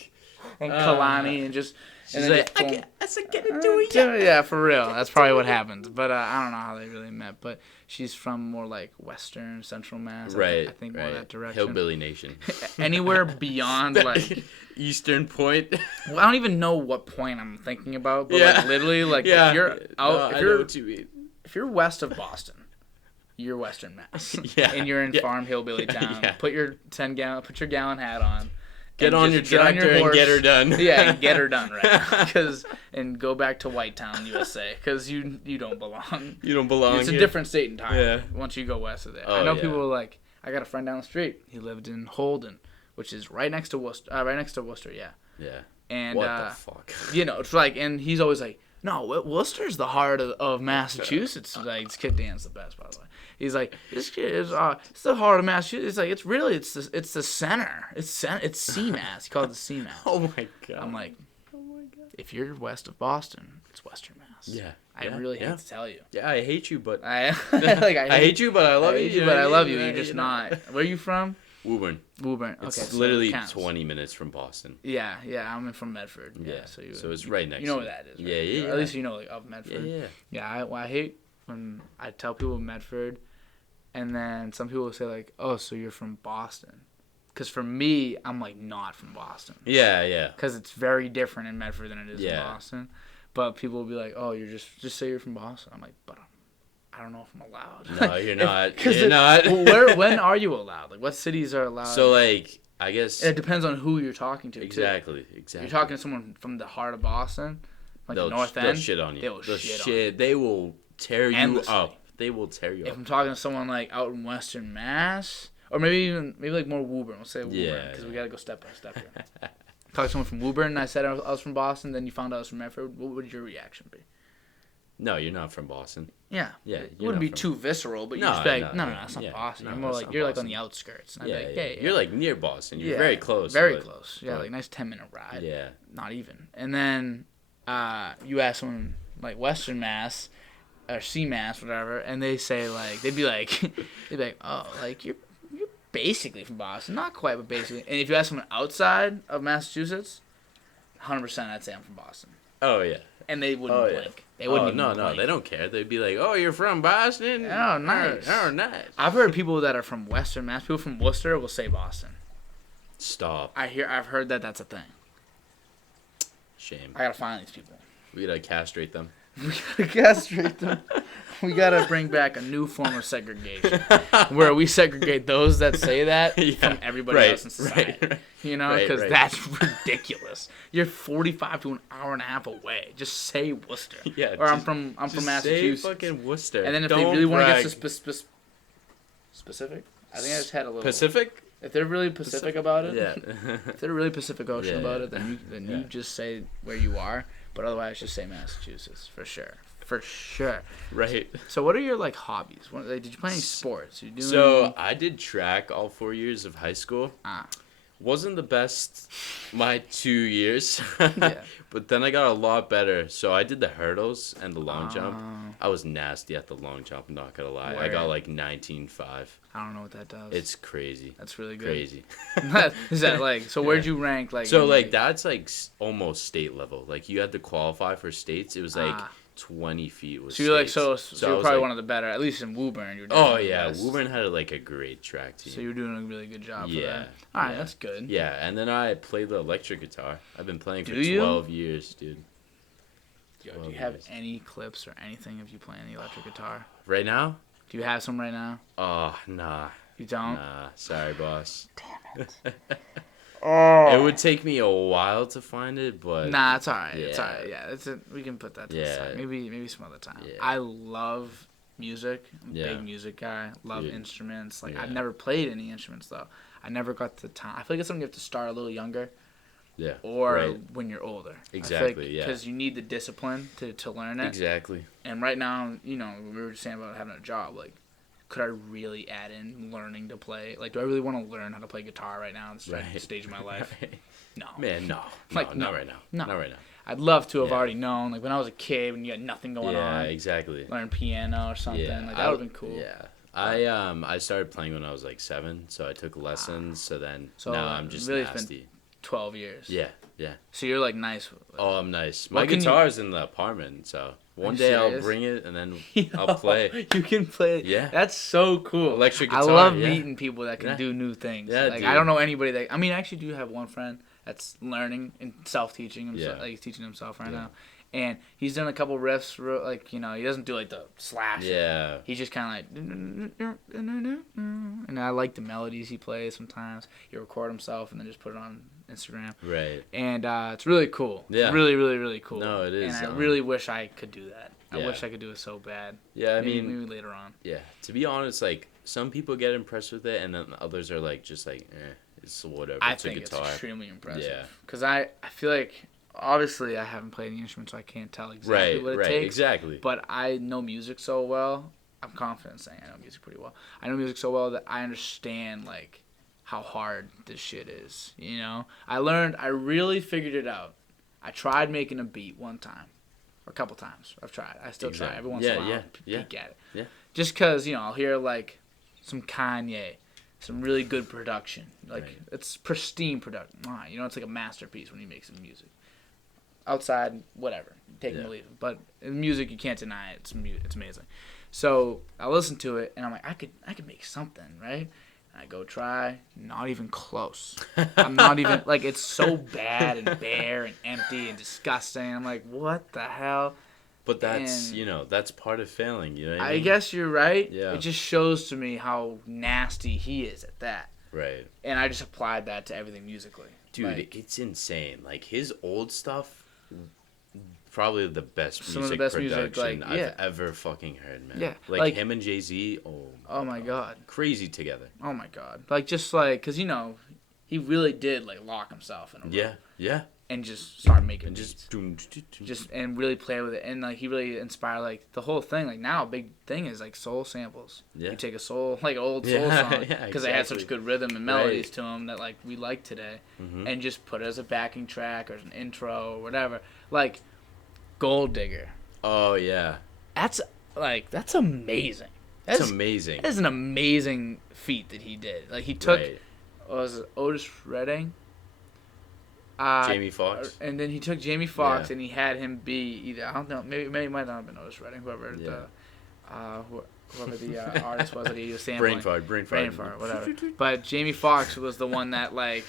And Kalani and just. she's and then like, just I said, get into it. Yeah. yeah, for real. That's probably what happened. But I don't know how they really met. But she's from more like Western, Central Mass. Right. I think more that direction. Hillbilly Nation. Anywhere beyond like. Eastern Point. Well, I don't even know what point I'm thinking about. But Yeah. like literally, like Yeah. if you're out, I know what you mean. if you're west of Boston, you're Western Mass. Yeah. And you're in farm hillbilly town. Yeah. Put your put your gallon hat on. Get and on your just get on tractor and horse. get her done. Yeah, and get her done right. And go back to White Town, USA, because you don't belong. You don't belong It's a here. different state and time. Yeah. Once you go west of there, Oh, I know yeah. people are like, I got a friend down the street. He lived in Holden, which is right next to Worcester. Right next to Worcester, yeah. Yeah. And What the fuck? you know, it's like, and he's always like, no, Worcester's the heart of Massachusetts. Like, this kid Dan's the best, by the way. He's like, this kid is it's the heart of Massachusetts. It's like, it's the center. It's CMass. He calls it CMass. Oh my god. I'm like, if you're west of Boston, it's Western Mass. Yeah. I really hate to tell you. Yeah, I hate you, but I hate you, but I love I you. hate you, but I love you. You're just not. Where are you from? Woburn. Woburn. Okay, It's so literally it counts. 20 minutes from Boston. Yeah, I'm from Medford. Yeah, Yeah, so it's right next You know to where it. that is, right? Yeah, yeah, Or yeah. at least you know like of Medford. Yeah. Yeah, I hate when I tell people Medford, and then some people will say like, "Oh, so you're from Boston?" Because for me, I'm like not from Boston. Yeah, yeah. Because it's very different in Medford than it is Yeah. in Boston. But people will be like, "Oh, you're just say you're from Boston." I'm like, "But I don't know if I'm allowed." No, you're not. You're You're not. when are you allowed? Like, what cities are allowed? So, like, I guess. it depends on who you're talking to. Exactly, Too. exactly. You're talking to someone from the heart of Boston, like they'll, the North they'll End. shit on you. They'll shit on you. They will tear Endlessly. you up. They will tear you If up. I'm talking to someone like out in Western Mass, or maybe like more Woburn. We'll say Woburn Yeah, because yeah. we gotta go step by step here. Talk to someone from Woburn, and I said I was from Boston. Then you found out I was from Medford. What would your reaction be? No, you're not from Boston. Yeah. Yeah, It you're wouldn't not be from- too visceral, but you No, just be like, no, no, it's not yeah. Boston. No, You're more it's like not you're like on Boston. the outskirts. And I'd Yeah, be like, yeah. hey, You're like near Boston. You're yeah, very close. Very but- close. Yeah, but- like nice 10-minute ride. Yeah. Not even. And then you ask someone like Western Mass or CMass, whatever, and they say like they'd be like, oh, like you're basically from Boston, not quite, but basically. And if you ask someone outside of Massachusetts, 100% I'd say I'm from Boston, Oh yeah. and they wouldn't Oh, yeah. blink. They wouldn't. No, even no, blink. they don't care. They'd be like, "Oh, you're from Boston? Oh, nice. Oh, nice." I've heard people that are from Western Mass, people from Worcester will say Boston. Stop. I've heard that that's a thing. Shame. I gotta find these people. We gotta castrate them. We gotta castrate them. We gotta bring back a new form of segregation, where we segregate those that say that from everybody else in society. Right. You know, because that's ridiculous. You're 45 to an hour and a half away. Just say Worcester. Yeah. Or I'm from Massachusetts. Say fucking Worcester. And then if they really want to get specific, I think I just had a little Pacific. If they're really Pacific about it, Yeah. if they're really Pacific Ocean about it, then Yeah. you just say where you are. But otherwise, just say Massachusetts for sure. For sure. Right. So what are your like hobbies? Did you play any sports? You doing? So I did track all 4 years of high school. Wasn't the best my 2 years. Yeah. But then I got a lot better. So I did the hurdles and the long jump. I was nasty at the long jump, I'm not gonna lie. I got like 19.5. I don't know what that does. It's crazy. That's really good. Crazy. Is that like, so where'd you rank? Like, so like that's like almost state level. Like you had to qualify for states. It was like 20 feet was so you're like, states. so you're probably like, one of the better, at least in Woburn. You're oh yeah, Woburn had like a great track team. So you're doing a really good job for that. All right, that's good. Yeah, and then I played the electric guitar. I've been playing for 12 years, dude. Yo, do you have any clips or anything of you playing the electric guitar? Right now? Do you have some right now? Oh, nah. You don't? Nah, sorry, boss. Damn it. Oh. It would take me a while to find it, but nah, it's all right. Yeah. It's all right. Yeah, we can put that to the side. Maybe some other time. Yeah. I love music. I'm a big music guy. Love instruments. Like I've never played any instruments though. I never got the time. I feel like it's something you have to start a little younger. Yeah. Or when you're older. Exactly. Because you need the discipline to learn it. Exactly. And right now, you know, we were just saying about having a job. Like, could I really add in learning to play? Like, do I really want to learn how to play guitar right now in this stage of my life? No. Man, no. Like, not right now. No. Not right now. I'd love to have already known. Like, when I was a kid, when you had nothing going on. Yeah, exactly. Learn piano or something. Yeah, like, that would have been cool. Yeah. I started playing when I was like 7, so I took lessons. So now I'm just really nasty. It's been 12 years. Yeah. So you're like nice. Oh, I'm nice. My guitar's in the apartment, so one day I'll bring it and then I'll play. You can play. Yeah. That's so cool. Electric guitar. I love meeting people that can do new things. Yeah, like, I don't know anybody that. I mean, I actually do have one friend that's learning and self-teaching himself. Like he's teaching himself right now. And he's done a couple riffs, like, you know, he doesn't do, like, the slash. Yeah. He's just kind of like... And I like the melodies he plays sometimes. He'll record himself and then just put it on Instagram. Right. And it's really cool. Yeah. It's really, really, really cool. No, it is. And I really wish I could do that. Yeah. I wish I could do it so bad. Yeah, I mean... Maybe later on. Yeah. To be honest, like, some people get impressed with it and then others are, like, just like, it's whatever. I it's think a guitar. it's extremely impressive. Yeah. Because I feel like... Obviously, I haven't played any instrument, so I can't tell exactly what it takes. Exactly. But I know music so well. I'm confident saying I know music pretty well. I know music so well that I understand, like, how hard this shit is, you know? I really figured it out. I tried making a beat one time. Or a couple times. I've tried. I still try. Every once in a while, I'll peek at it. Yeah. Just because, you know, I'll hear, like, some Kanye. Some really good production. Like, it's pristine production. You know, it's like a masterpiece when he makes some music. Outside, whatever, take it or leave it. But in music, you can't deny it. It's amazing. So I listen to it, and I'm like, I could make something, right? And I go try, not even close. I'm not even like it's so bad and bare and empty and disgusting. I'm like, what the hell? But that's that's part of failing. You know what I mean? guess you're right. Yeah. It just shows to me how nasty he is at that. Right. And I just applied that to everything musically. Dude, it's insane. Like his old stuff. Probably the best Some music of the best production music, I've ever fucking heard, man. Yeah, like him and Jay-Z. Oh my god, crazy together. Oh my god, because you know, he really did like lock himself in a room. Yeah. And just start making beats. Just and really play with it, and like he really inspired like the whole thing. Like now, a big thing is like soul samples. Yeah. You take a soul old soul song because they had such good rhythm and melodies to them that like we like today, and just put it as a backing track or as an intro or whatever. Like Gold Digger. Oh yeah. That's amazing. That's amazing. That's an amazing feat that he did. Like he took, was it Otis Redding? Jamie Foxx. And then he took Jamie Foxx and he had him be either, I don't know, maybe it might not have been Otis Redding, whoever the artist was that he was sampling. Brain fart, whatever. But Jamie Foxx was the one that like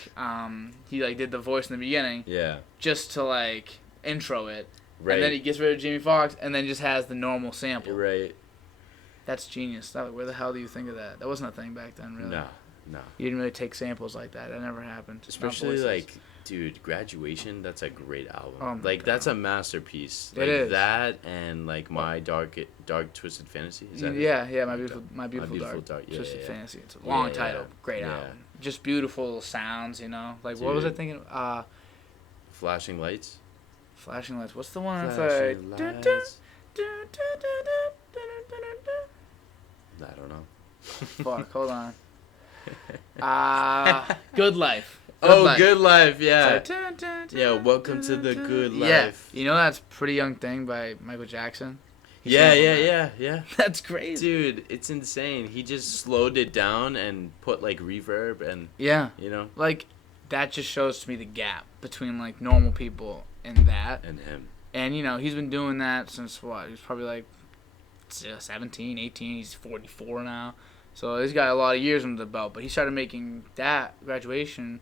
he like did the voice in the beginning. Yeah. Just to like intro it. Right. And then he gets rid of Jamie Foxx and then just has the normal sample. Right. That's genius. Where the hell do you think of that? That wasn't a thing back then, really. No. You didn't really take samples like that. That never happened. Especially like, dude, Graduation. That's a great album. Oh my like God. That's a masterpiece. It Like is. that and like My Dark Twisted Fantasy. Is that it? Yeah, My Beautiful Dark Yeah, Twisted yeah. Fantasy. It's a long Yeah, title. Great yeah. album. Just beautiful sounds, Like, what was I Dude. thinking? Flashing Lights. Flashing Lights. What's the one that's Flashing like... Lights. I don't know. Fuck, hold on. Good Life. Good Life, yeah. It's like, Yeah, Welcome to the Good Life. Yeah. That's Pretty Young Thing by Michael Jackson. Yeah. That's crazy. Dude, it's insane. He just slowed it down and put like reverb and Yeah. Like, that just shows to me the gap between like normal people and that. And him. And, he's been doing that since what? He was probably like 17, 18. He's 44 now. So he's got a lot of years under the belt. But he started making that Graduation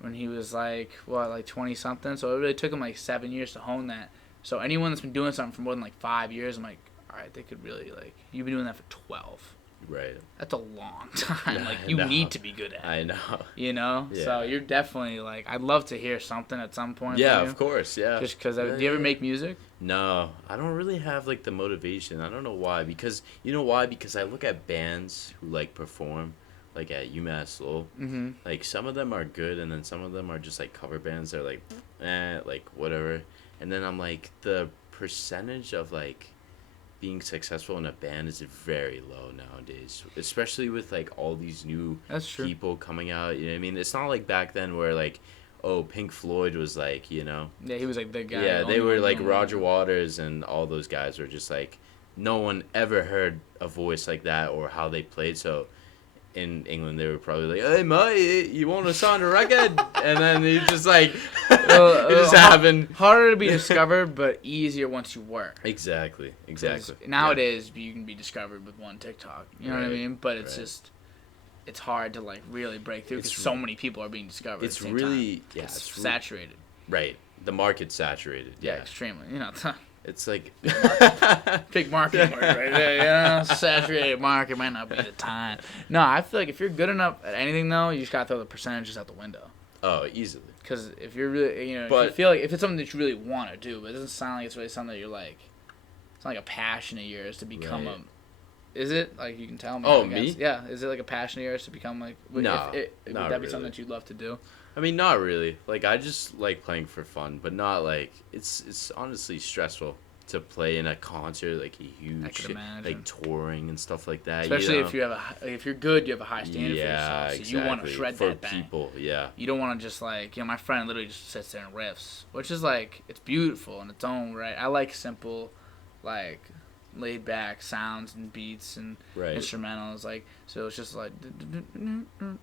when he was like, 20-something. So it really took him like 7 years to hone that. So anyone that's been doing something for more than like 5 years, I'm like, all right, they could really you've been doing that for 12. Right. That's a long time. Yeah, Like, you I know. need to be good at it. I know. Yeah. So you're definitely like, I'd love to hear something at some point. Yeah, from you. of course, yeah. Just because, do you ever make music? No, I don't really have like the motivation. I don't know why. Because, you know why? Because I look at bands who like perform like at UMass Lowell. Mm-hmm. Like some of them are good and then some of them are just like cover bands. They're like, like whatever. And then I'm like, the percentage of like being successful in a band is very low nowadays, especially with like all these new That's true. people coming out. You know what I mean? It's not like back then where like, oh, Pink Floyd was like, Yeah, he was like the guy. yeah, the they only were one like doing Roger Waters and all those guys were just like, no one ever heard a voice like that or how they played. So in England, they were probably like, hey, mate, you want to sign a record? And then you just like, it just happened. Harder to be discovered, but easier once you work. Exactly. 'Cause nowadays, you can be discovered with one TikTok. You know what I Right, mean? But it's right. just, it's hard to like really break through because It's so many people are being discovered. It's at the same really, time. yeah, It's it's saturated. Right. The market's saturated. Yeah, Yeah. extremely. It's like Big marketing word right there. Saturated market might not be the time. No, I feel like if you're good enough at anything though, you just gotta throw the percentages out the window. Oh, easily. Because if you're really, if But- you feel like if it's something that you really want to do, but it doesn't sound like it's really something that you're like, it's not like a passion of yours to become Right. Is it? Like, you can tell me. Oh, I guess. me? Yeah. Is it like a passion of yours to become like? No, Would not that be something really. that you'd love to do? I mean, not really. Like, I just like playing for fun, but not like it's honestly stressful to play in a concert, like a huge, I could imagine. like touring and stuff like that. Especially you know? if you have if you're good, you have a high standard yeah, for yourself. So exactly. you want to shred for that thing. people. Yeah, You don't want to just like, my friend literally just sits there and riffs, which is like, it's beautiful in its own right. I like simple, like, laid back sounds and beats and right. instrumentals. Like, so it's just like,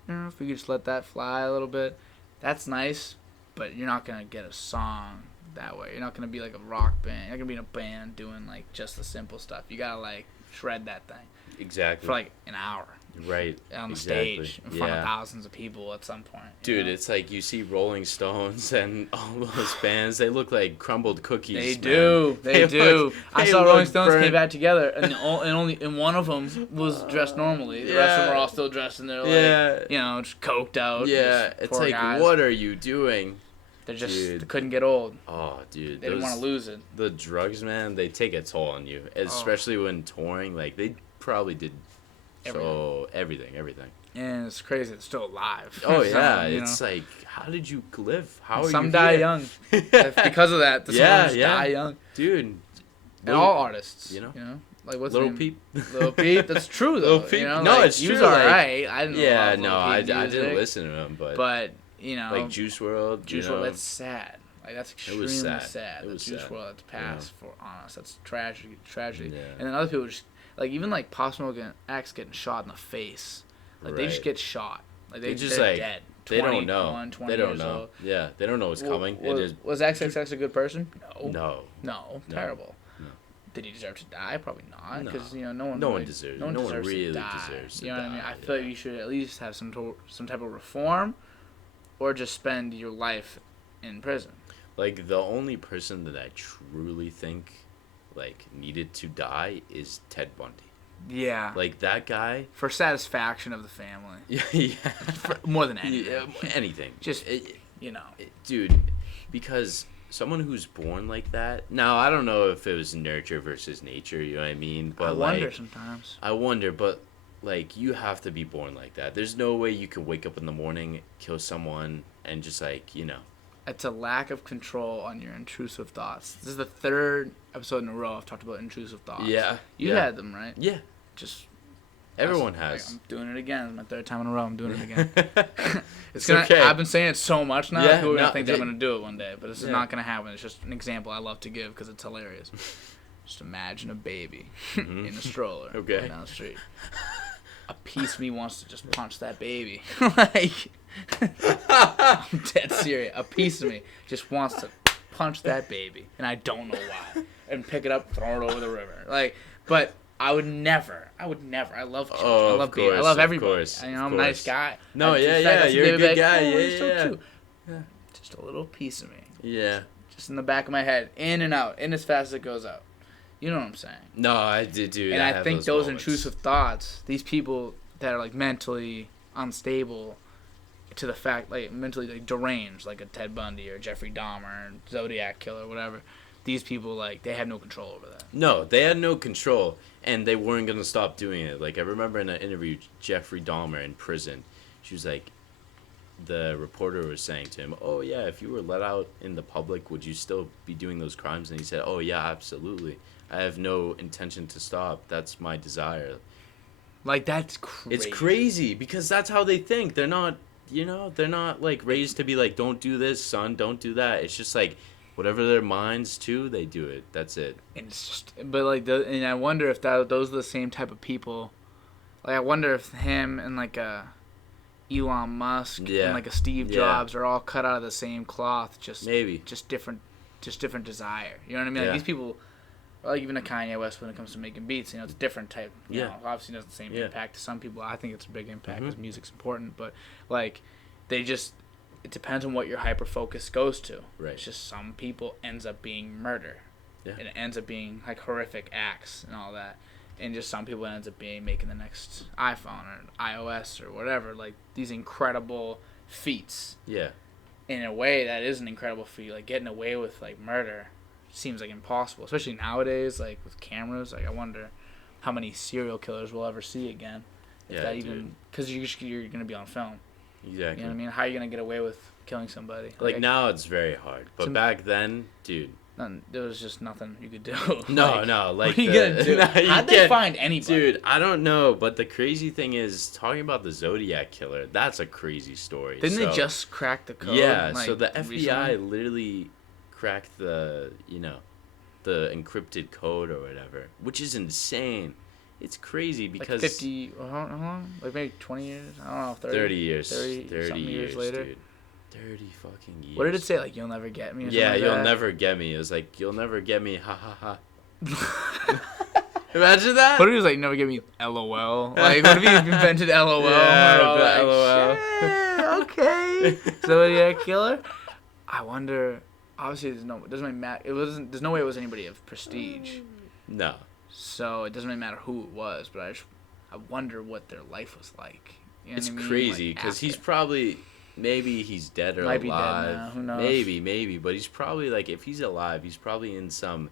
if we could just let that fly a little bit, that's nice, but you're not going to get a song that way. You're not going to be like a rock band. You're not going to be in a band doing like just the simple stuff. You got to like shred that thing Exactly. for like an hour. Right. On the Exactly. stage in front of Yeah. thousands of people at some point. Dude, it's like you see Rolling Stones and all those bands, they look like crumbled cookies. They man. do. They do. I they saw look Rolling Stones burnt. came back together, and only one of them was dressed normally. The rest of them were all still dressed in their like, Yeah. just coked out. Yeah, just it's poor like, guys. what are you doing? They just Dude. they couldn't get old. Oh, dude. They didn't want to lose it. The drugs, man, they take a toll on you, especially when touring. Like, they probably did everything. And it's crazy. It's still alive. Oh, So, yeah. It's like, how did you live? How are some you die here? young. Because of that. Some Yeah, just yeah. die young. Dude. And all artists. you know? Like, what's Little his name? Peep. Little Pete. That's true, though. Lil Peep. You know? No, like, it's he was true, like- alright. I didn't Yeah, love no, Lil I Peep didn't music, listen to him, but like Juice WRLD. Juice you know? WRLD, that's sad. Like, that's extremely was sad. sad. It That was Juice sad. WRLD had to pass on us. That's tragedy. Yeah. And then other people just, like, even like Pop Smoke acts getting shot in the face. Like, they just Right. get shot. Like, They just, they're like, dead. They don't know. 20 They don't years know. old. Yeah, they don't know what's coming. It is Was XXX a good person? no. No. Terrible. No. Did he deserve to die? Probably not. No. Because, no one No really, one deserves. No one deserves really to die. deserves to You know what I die, mean? I feel like you should at least have some type of reform, or just spend your life in prison. Like, the only person that I truly think, like, needed to die is Ted Bundy. Yeah. Like, that guy. For satisfaction of the family. Yeah. More than anything. Anything. Just, you know. Dude, because someone who's born like that. Now, I don't know if it was nurture versus nature, you know what I mean? But I wonder sometimes. I wonder, but, like, you have to be born like that. There's no way you can wake up in the morning, kill someone, and just, like, you know. It's a lack of control on your intrusive thoughts. This is the 3rd episode in a row I've talked about intrusive thoughts. Yeah. You had them, right? Yeah. Just everyone has. Like, I'm doing it again. It's my 3rd time in a row. I'm doing it again. It's okay. I've been saying it so much now. Yeah, People are gonna no, think that I'm gonna do it one day, but this is Yeah. not gonna happen. It's just an example I love to give because it's hilarious. Just imagine a baby in a stroller going down the street. A piece of me wants to just punch that baby. Like, I'm dead serious. A piece of me just wants to punch that baby, and I don't know why. And pick it up, throw it over the river. Like, but I would never. I love children. Oh, I love of babies. I course, love of everybody. course, I'm of a nice course. guy. No, I yeah, just- yeah, I see you're a baby good like, guy. oh, Yeah, he's so yeah. cute. Just a little piece of me. Yeah. Just in the back of my head, in and out, in as fast as it goes out. You know what I'm saying? No, I did, dude. And I have think those moments. intrusive thoughts, these people that are like mentally unstable to the fact, like mentally like deranged, like a Ted Bundy or Jeffrey Dahmer or Zodiac Killer, whatever. These people, like, they have no control over that. No, they had no control, and they weren't gonna stop doing it. Like, I remember in an interview, Jeffrey Dahmer in prison, she was like, the reporter was saying to him, "Oh yeah, if you were let out in the public, would you still be doing those crimes?" And he said, "Oh yeah, absolutely. I have no intention to stop. That's my desire." Like, that's crazy. It's crazy because that's how they think. They're not, you know, they're not like raised to be like, "Don't do this, son. Don't do that." It's just like whatever their minds to, they do it. That's it. And it's just, but like, and I wonder if those are the same type of people. Like, I wonder if him and like a Elon Musk and like a Steve Jobs are all cut out of the same cloth. Just maybe just different desire. You know what I mean? Like, these people, like even a Kanye West when it comes to making beats, you know, it's a different type. You know, obviously it has the same impact to some people. I think it's a big impact because music's important, but like, it depends on what your hyper focus goes to. Right. It's just some people ends up being murder. Yeah. And it ends up being like horrific acts and all that. And just some people ends up being making the next iPhone or iOS or whatever, like these incredible feats. Yeah. In a way, that is an incredible feat. Like, getting away with like murder seems like impossible, especially nowadays. Like, with cameras, like, I wonder how many serial killers we'll ever see again. If that even, because you're gonna be on film. Exactly. You know what I mean? How are you gonna get away with killing somebody? Like now, it's very hard, but back then, dude. There was just nothing you could do. No, like, no. Like, what are you gonna do? How'd they find anybody? Dude, I don't know. But the crazy thing is, talking about the Zodiac Killer, that's a crazy story. Didn't they just crack the code? Yeah. Like, so the FBI recently? literally cracked the the encrypted code or whatever, which is insane. It's crazy because like 50, how long? Like maybe 20 years? I don't know. 30 years. 30 years later. Dude. 30 fucking years. What did it say? Like, you'll never get me? Or Yeah, like you'll that? never get me. It was like, you'll never get me. Ha ha ha. Imagine that. What if he was like, never get me? LOL. Like, what if he invented LOL? Yeah, and we're all the like, LOL. Shit, okay. Zodiac Killer. I wonder. Obviously, it doesn't really matter. There's no way it was anybody of prestige. No. So it doesn't really matter who it was. But I wonder what their life was like. You know It's what I mean? crazy Like, because he's after. probably, maybe he's dead or Might alive. be dead now. Who knows? Maybe, but he's probably like, if he's alive, he's probably in some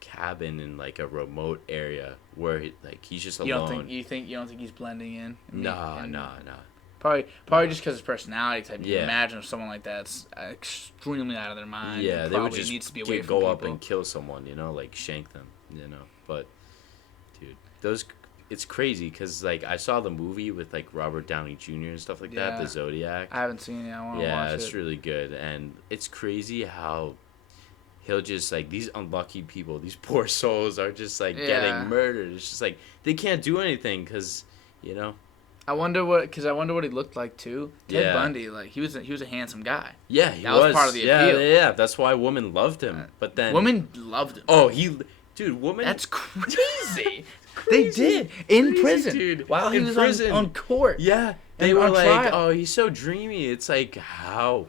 cabin in like a remote area where he's just alone. You don't think he's blending in? No. Probably just because his personality type. You Yeah. can imagine if someone like that's extremely out of their mind. Yeah, they would just needs to be away from go people. up and kill someone, like shank them, But, dude, it's crazy because like I saw the movie with like Robert Downey Jr. and stuff like that, the Zodiac. I haven't seen it. I want to watch it. It's really good, and it's crazy how he'll just like these unlucky people, these poor souls are just like getting murdered. It's just like they can't do anything because I wonder what he looked like too. Ted Bundy, like he was a handsome guy. Yeah, that was part of the appeal. Yeah, that's why women loved him. But then women loved him. Oh, women. That's crazy. They did in prison, dude. While he was on court. Yeah, they were on like, trial. "Oh, he's so dreamy." It's like how.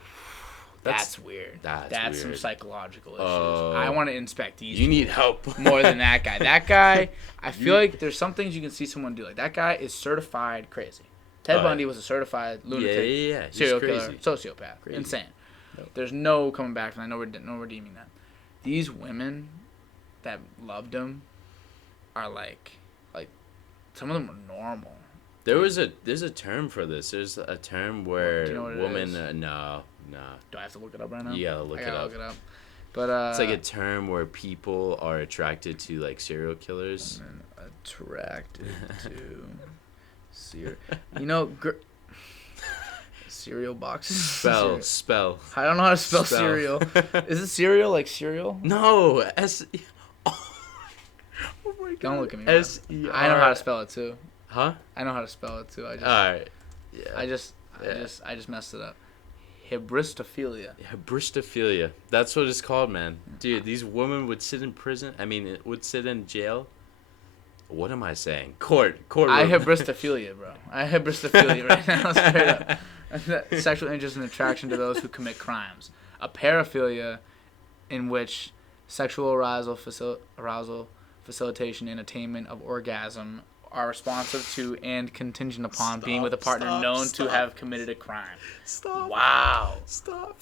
That's weird. That's some weird. psychological issues. I want to inspect these. You need help more than that guy. That guy, I feel like there's some things you can see someone do. Like that guy is certified crazy. Ted Bundy was a certified lunatic, serial killer, sociopath, insane. Nope. There's no coming back from that. No redeeming that. These women that loved him are like some of them are normal. There's a term for this. There's a term where women no. Do I have to look it up right now? You gotta look it up. But it's like a term where people are attracted to like serial killers. Attracted to cereal boxes. Spell. I don't know how to spell cereal. Is it cereal like cereal? No. Oh my god. Don't look at me. S-E-R. I know how to spell it too. Huh? I know how to spell it too. Alright. Yeah. I just messed it up. Hybristophilia. That's what it's called, man. Dude, these women would sit in prison. Would sit in jail. What am I saying? Court. I have bristophilia, bro. I have bristophilia right now, straight up. Sexual interest and attraction to those who commit crimes. A paraphilia, in which sexual arousal, facilitation, and attainment of orgasm are responsive to and contingent upon being with a partner known to have committed a crime. Stop. Wow. Stop.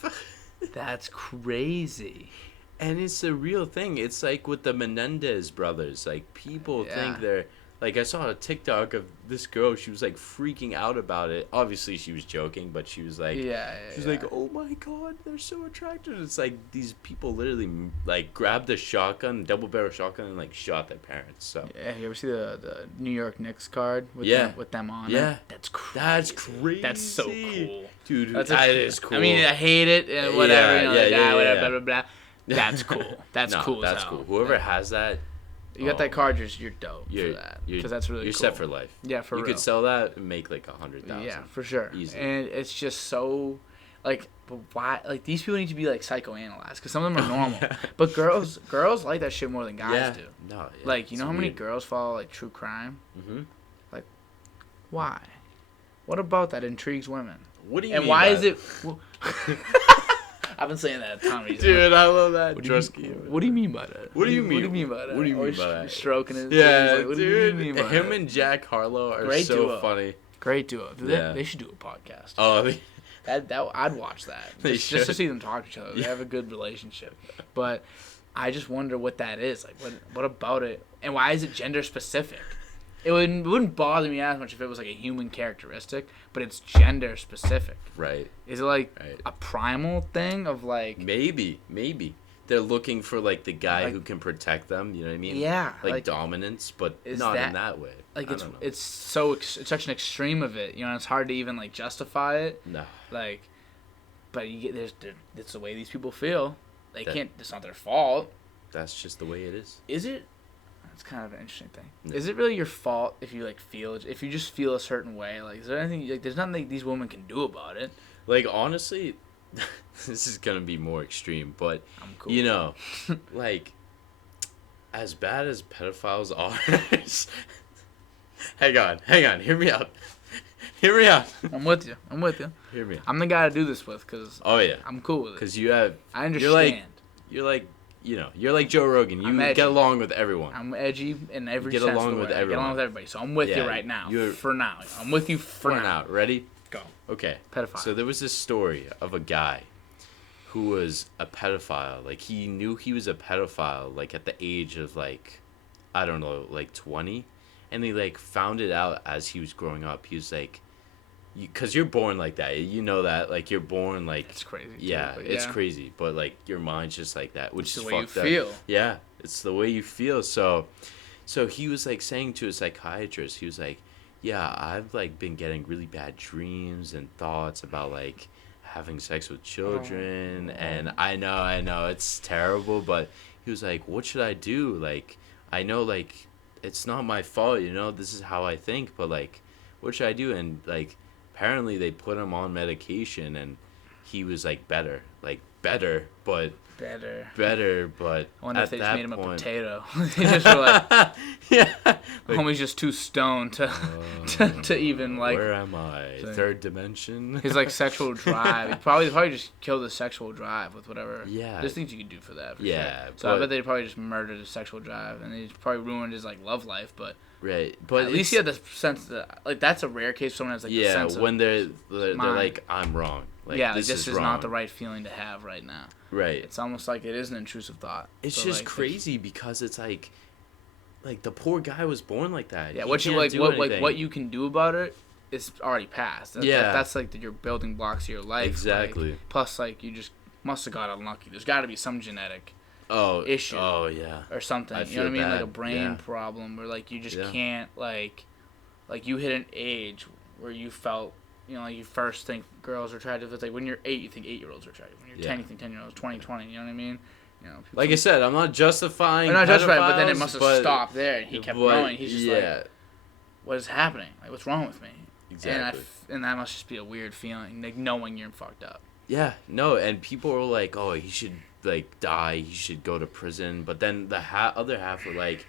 That's crazy. And it's a real thing. It's like with the Menendez brothers. Like, people think they're... Like, I saw a TikTok of this girl. She was, like, freaking out about it. Obviously, she was joking, but she was like... She was like, oh, my God, they're so attractive. It's like these people literally, like, grabbed a shotgun, double-barrel shotgun, and, like, shot their parents. So yeah, you ever see the New York Knicks card with them on it? That's crazy. That's crazy. That's so cool. Dude, that is cool. I mean, I hate it and whatever. Whatever, blah, blah, blah. That's cool. That's cool. That's cool. Whoever has that... You got that card, you're dope for that. Because that's really cool. You're set for life. Yeah, for real. You could sell that and make like 100,000. Yeah, for sure. Easy. And it's just so, like, but why? Like, these people need to be like psychoanalyzed because some of them are normal. But girls like that shit more than guys do. No. Yeah, like, you know how many girls follow like true crime? Mm-hmm. Like, why? What about that intrigues women? What do you? And mean why by is it? I've been saying that a ton of times. Dude, I love that. What do you mean by that? What do you mean? What do you mean by that? What do you mean by that? Stroking his like, what dude. Do you mean by him that? and Jack Harlow are Great so duo. funny. Great duo. They should do a podcast. Oh, that I'd watch that. Just to see them talk to each other. They have a good relationship. But I just wonder what that is. Like, what about it? And why is it gender specific? It wouldn't bother me as much if it was like a human characteristic, but it's gender specific. Right. Is it like a primal thing of like... Maybe. They're looking for like the guy who can protect them, you know what I mean? Yeah. Like dominance, but not in that way. Like it's such an extreme of it, you know, it's hard to even like justify it. No. Like, but it's the way these people feel. It's not their fault. That's just the way it is. Is it? It's kind of an interesting thing. No. Is it really your fault if you if you just feel a certain way? Like, is there anything there's nothing these women can do about it? Like, honestly, this is gonna be more extreme, but I'm cool. You know, like, as bad as pedophiles are, hang on, hear me out. I'm with you. Hear me out. I'm the guy to do this with, because I'm cool with it. Because you have, I understand. You're like, you know, you're like Joe Rogan. You get along with everyone. I'm edgy in every sense. Get along with everybody. So I'm with you right now. For now. I'm with you for now. Ready? Go. Okay. Pedophile. So there was this story of a guy who was a pedophile. Like, he knew he was a pedophile, like, at the age of, like, I don't know, like 20. And he, like, found it out as he was growing up. He was like, because you're born like that. You know that. Like, you're born, like... It's crazy. Yeah, it's crazy. But, like, your mind's just like that, which is the way you fucked feel. Up. Yeah, it's the way you feel. So he was, like, saying to a psychiatrist, he was like, yeah, I've, like, been getting really bad dreams and thoughts about, like, having sex with children. And I know, it's terrible. But he was like, what should I do? Like, I know, like, it's not my fault, you know? This is how I think. But, like, what should I do? And, like... Apparently they put him on medication, and he was like better, but Better. but I wonder if at they just that made him a point, potato. They just were like, yeah, like, homie's just too stoned to even like. where am I? like, Third dimension. His like sexual drive. He probably just killed his sexual drive with whatever. Yeah. There's things you can do for that. For Yeah, sure. So I bet they probably just murdered his sexual drive, and they probably ruined his like love life. But right, but at least he had the sense that like that's a rare case. Someone has like the sense when of they're like, I'm wrong. Like, yeah, this is wrong. not the right feeling to have right now. Right. It's almost like it is an intrusive thought. It's so, just like, crazy because it's like the poor guy was born like that. Yeah, He what you can't like, do what anything. what you can do about it is already past. That's like your building blocks of your life. Exactly. Like, plus, like you just must have got unlucky. There's got to be some genetic issue. Oh yeah. Or something. I You know what I mean? feel Like a bad. brain problem, or like you just Yeah. can't like you hit an age where you felt. You know, like you first think girls are attractive. It's like when you're 8, you think 8-year-olds are attractive. When you're 10, you think 10-year-olds. 20, you know what I mean? You know, Like I said, I'm not justifying. I'm not justifying, but then it pedophiles, must have but- stopped there, and he kept growing. He's just yeah, like, what is happening? Like, what's wrong with me? exactly. And that must just be a weird feeling, like knowing you're fucked up. Yeah, no, and people were like, "Oh, he should like die. He should go to prison." But then the other half were like,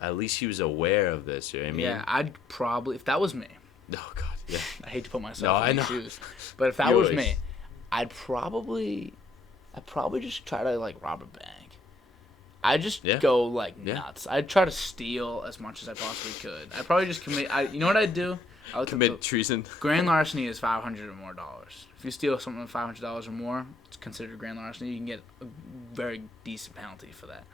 "At least he was aware of this." You know what I mean? Yeah, I'd probably, if that was me, Oh God, yeah. I hate to put myself in I these know. shoes, but if that was Yours. me, I'd probably just try to like rob a bank. I'd just go like nuts. I'd try to steal as much as I possibly could. I'd probably just commit. You know what I'd do? I would Commit treason. Grand larceny is $500 or more. If you steal something with $500 or more, it's considered grand larceny. You can get a very decent penalty for that.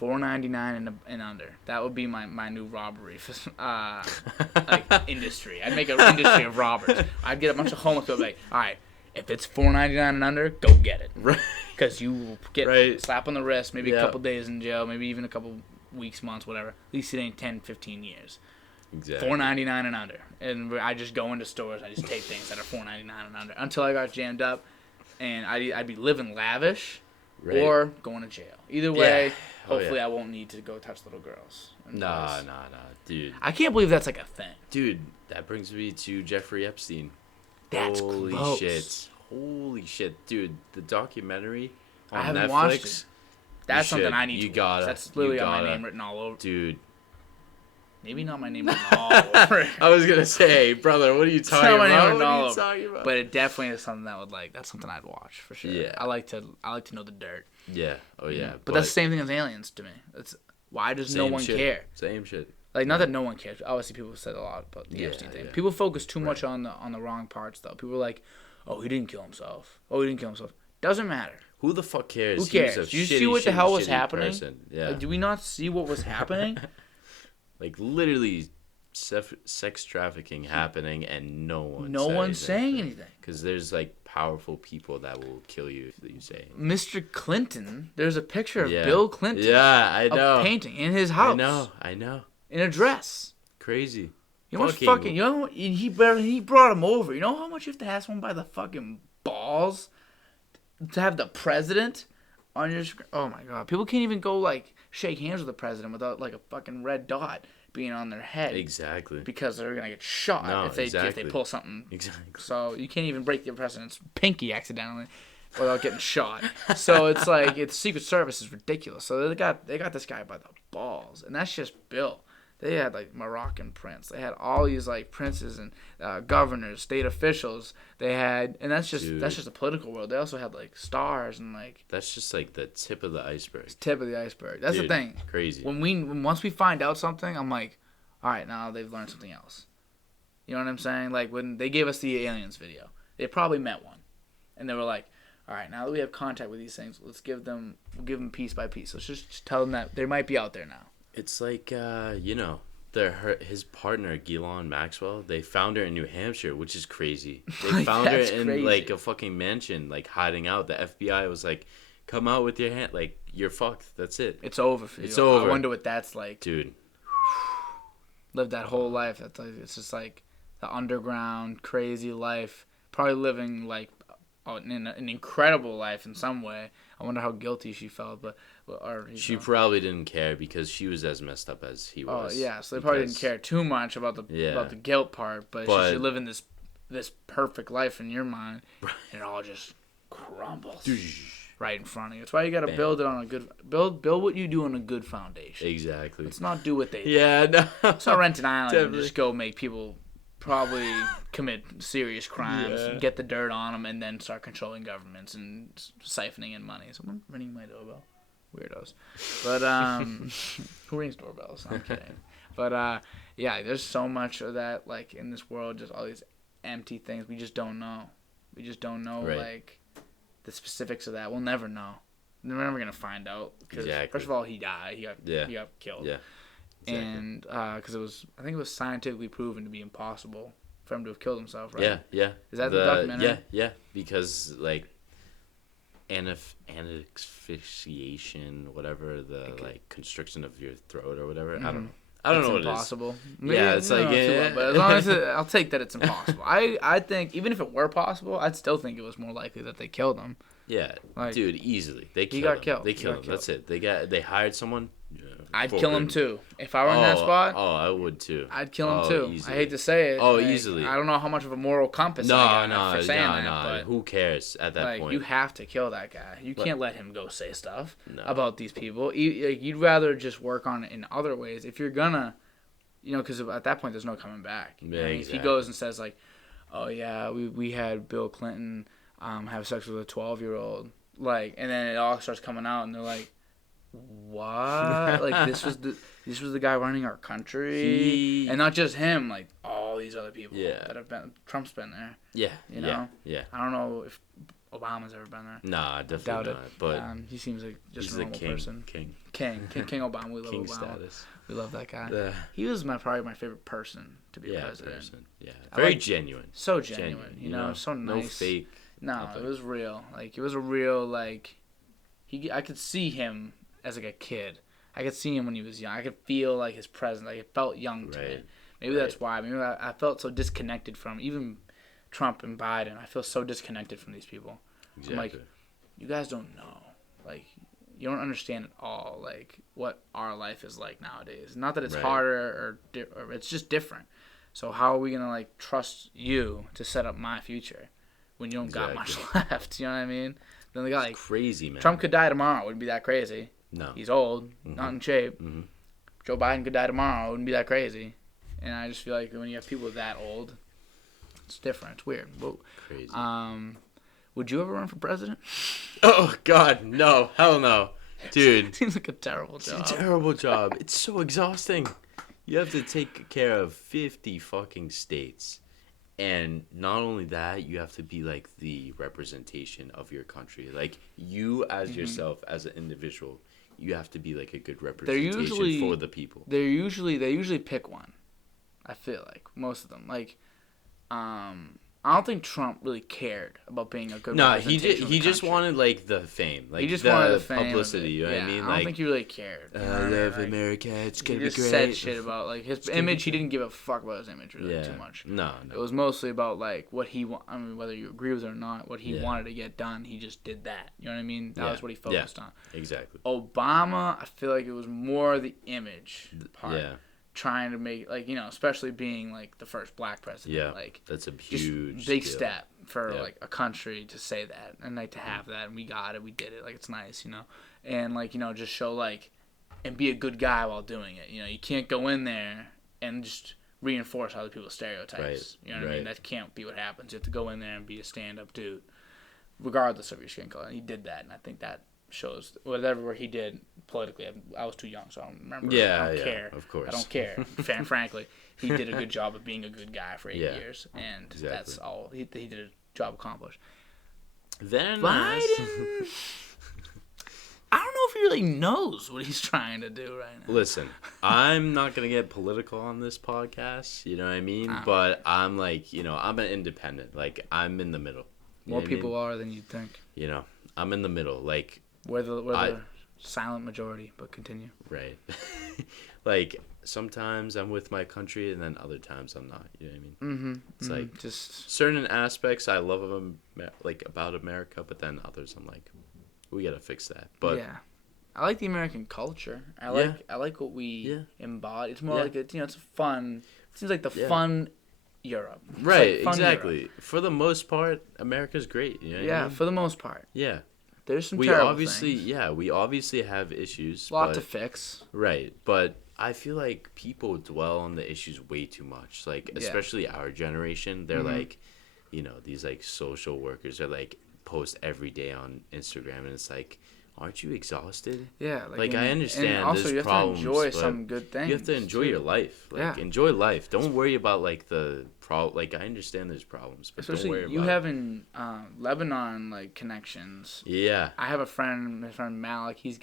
$4.99 and under. That would be my new robbery like industry. I'd make an industry of robbers. I'd get a bunch of homeless people like, all right, if it's $4.99 and under, go get it. Right. Because you will get a slap on the wrist, maybe a couple days in jail, maybe even a couple weeks, months, whatever. At least it ain't 10, 15 years. Exactly. $4.99 and under. And I just go into stores. I just take things that are $4.99 and under until I got jammed up, and I'd be living lavish or going to jail. Either way, hopefully I won't need to go touch little girls. Nah, dude. I can't believe that's like a thing. Dude, that brings me to Jeffrey Epstein. That's Holy gross. shit. Holy shit. Dude, the documentary on I haven't Netflix. watched it. That's something I need You to gotta. watch. That's literally got my name written all over. Dude. Maybe not my name written all over it. I was gonna say, brother, what are you talking not my name about? written What all are you over. talking about? But it definitely is something that would that's something I'd watch for sure. Yeah. I like to know the dirt. Yeah. Oh yeah. But that's the same thing as aliens to me. It's why does no one care? Same shit. Like, not that no one cares. Obviously, people said a lot about the Epstein thing. Yeah. People focus too much on the wrong parts, though. People are like, "Oh, he didn't kill himself. Oh, he didn't kill himself." Doesn't matter. Who the fuck cares? Who cares? He was a Did you shitty, see what the shitty, hell was shitty happening? person. Yeah. Like, do we not see what was happening? Like, literally, sex trafficking happening, and no one's saying anything. Because there's like powerful people that will kill you if you say anything. Mr. Clinton. There's a picture of Bill Clinton. Yeah, I know. A painting in his house. I know. In a dress. Crazy. You know you know, he brought him over. You know how much you have to have someone by the fucking balls to have the president on your screen? Oh my god. People can't even go like shake hands with the president without like a fucking red dot being on their head. Exactly. Because they're gonna get shot if they pull something. Exactly. So you can't even break the president's pinky accidentally without getting shot. So it's like the Secret Service is ridiculous. So they got this guy by the balls, and that's just Bill. They had like Moroccan prince. They had all these like princes and governors, state officials. They had, and that's just the political world. They also had like stars and like. That's just like the tip of the iceberg. Tip of the iceberg. That's the thing. Crazy. Once we find out something, I'm like, all right, now they've learned something else. You know what I'm saying? Like when they gave us the aliens video, they probably met one, and they were like, all right, now that we have contact with these things, we'll give them piece by piece. Let's just tell them that they might be out there now. It's like, his partner, Ghislaine Maxwell, they found her in New Hampshire, which is crazy. They found her in, like, a fucking mansion, like, hiding out. The FBI was like, come out with your hand. Like, you're fucked. That's it. It's over for you. It's over. I wonder what that's like. Dude. Live that whole life. It's just, like, the underground, crazy life. Probably living, like, an incredible life in some way. I wonder how guilty she felt, she probably didn't care because she was as messed up as he was. Oh yeah, so they probably didn't care too much about the guilt part, but she should live in this this perfect life in your mind, and it all just crumbles right in front of you. That's why you got to build it on a good build what you do on a good foundation. Exactly. Let's not do what they do. Yeah, no. Let's not rent an island and just go make people probably commit serious crimes, get the dirt on them, and then start controlling governments and siphoning in money. Someone ringing my doorbell. Weirdos. But who rings doorbells? I'm kidding. But yeah, there's so much of that like in this world, just all these empty things we just don't know. We just don't know like the specifics of that. We'll never know. We're never gonna find out because first of all, he died. He got killed. Yeah. Exactly. And because I think it was scientifically proven to be impossible for him to have killed himself, right? Yeah. Is that the documentary? Yeah. Because like asphyxiation, whatever like constriction of your throat or whatever. I don't know. I don't know what impossible. it is. Yeah, it's like but as long as I'll take that it's impossible. I think even if it were possible, I'd still think it was more likely that they killed him. Yeah, like, dude, easily they killed him. Got killed. They killed him. That's it. They hired someone. I'd kill him too if I were in that spot. Oh, I would too. I'd kill him too. Easily. I hate to say it. Oh, like, easily. I don't know how much of a moral compass I got for saying that. But who cares at that point? You have to kill that guy. You can't let him go say stuff about these people. You'd rather just work on it in other ways if you're gonna, because at that point there's no coming back. Yeah, exactly. If he goes and says like, "Oh yeah, we had Bill Clinton have sex with a 12-year-old," like, and then it all starts coming out, and they're like, what? Like this was the guy running our country, and not just him, like all these other people that have been. Trump's been there. Yeah, yeah. I don't know if Obama's ever been there. Nah, definitely not. But he seems like just a normal person. King Obama. We love King Obama. Status. We love that guy. He was probably my favorite person to be president. Yeah, very genuine. So genuine. So nice. No fake. No, nothing. It was real. Like it was a real like. I could see him as like a kid. I could see him when he was young. I could feel like his presence. Like it felt young to me. Maybe that's why. Maybe I felt so disconnected from even Trump and Biden. I feel so disconnected from these people. Exactly. I'm like, you guys don't know. Like, you don't understand at all. Like what our life is like nowadays. Not that it's harder or it's just different. So how are we gonna like trust you to set up my future when you don't got much left? You know what I mean? Then they got like crazy, man. Trump could die tomorrow. It wouldn't be that crazy. No. He's old, not in shape. Mm-hmm. Joe Biden could die tomorrow. It wouldn't be that crazy. And I just feel like when you have people that old, it's different. It's weird. Crazy. Would you ever run for president? Oh, God, no. Hell no. Dude. Seems like a terrible job. It's a terrible job. It's so exhausting. You have to take care of 50 fucking states. And not only that, you have to be like the representation of your country. Like you as yourself, as an individual, you have to be like a good representation for the people. They usually pick one. I feel like most of them. Like, I don't think Trump really cared about being a good representation. He just wanted like the fame, like he just wanted the fame, publicity. You know what I mean? I don't think he really cared. I love America. It's gonna be great. He just said shit about like his image. He didn't give a fuck about his image really too much. No. It was mostly about like what he. I mean, whether you agree with it or not, what he wanted to get done, he just did that. You know what I mean? That was what he focused on. Exactly. Obama, I feel like it was more the image part. Yeah. Trying to make like especially being like the first black president, like that's a huge big step for like a country to say that and like to have that, and we got it, we did it, like it's nice, and like just show like and be a good guy while doing it. You can't go in there and just reinforce other people's stereotypes. You know what I mean? That can't be what happens. You have to go in there and be a stand-up dude, regardless of your skin color. And he did that, and I think that shows whatever he did politically. I was too young, so I don't remember. I don't care. Of course. I don't care. Frankly, he did a good job of being a good guy for 8 years, and that's all. He did a job accomplished. Then Biden, I don't know if he really knows what he's trying to do right now. Listen, I'm not gonna get political on this podcast. You know what I mean? But I'm like, I'm an independent. Like I'm in the middle. More people are than you'd think. I'm in the middle. Like. We're the silent majority, but continue. Right. Like, sometimes I'm with my country, and then other times I'm not. You know what I mean? Mm-hmm. It's like, just certain aspects I love about America, but then others I'm like, we gotta fix that. But yeah. I like the American culture. I like what we embody. It's more like it's a fun. It seems like the fun Europe. It's Right, like fun exactly. Europe. For the most part, America's great. You know what I mean? For the most part. Yeah. There's some We terrible obviously, things. yeah, we obviously have issues. A lot but, to fix. Right, but I feel like people dwell on the issues way too much. Like, especially our generation, they're like, you know, these like social workers are like post every day on Instagram, and it's like, aren't you exhausted? Yeah, Like I understand and also there's you have problems, to enjoy but some good things. you have to enjoy too. your life. Like enjoy life. Don't worry about like the Like I understand there's problems, but don't worry Especially you about having Lebanon like connections. Yeah. I have a friend, my friend Malik. He's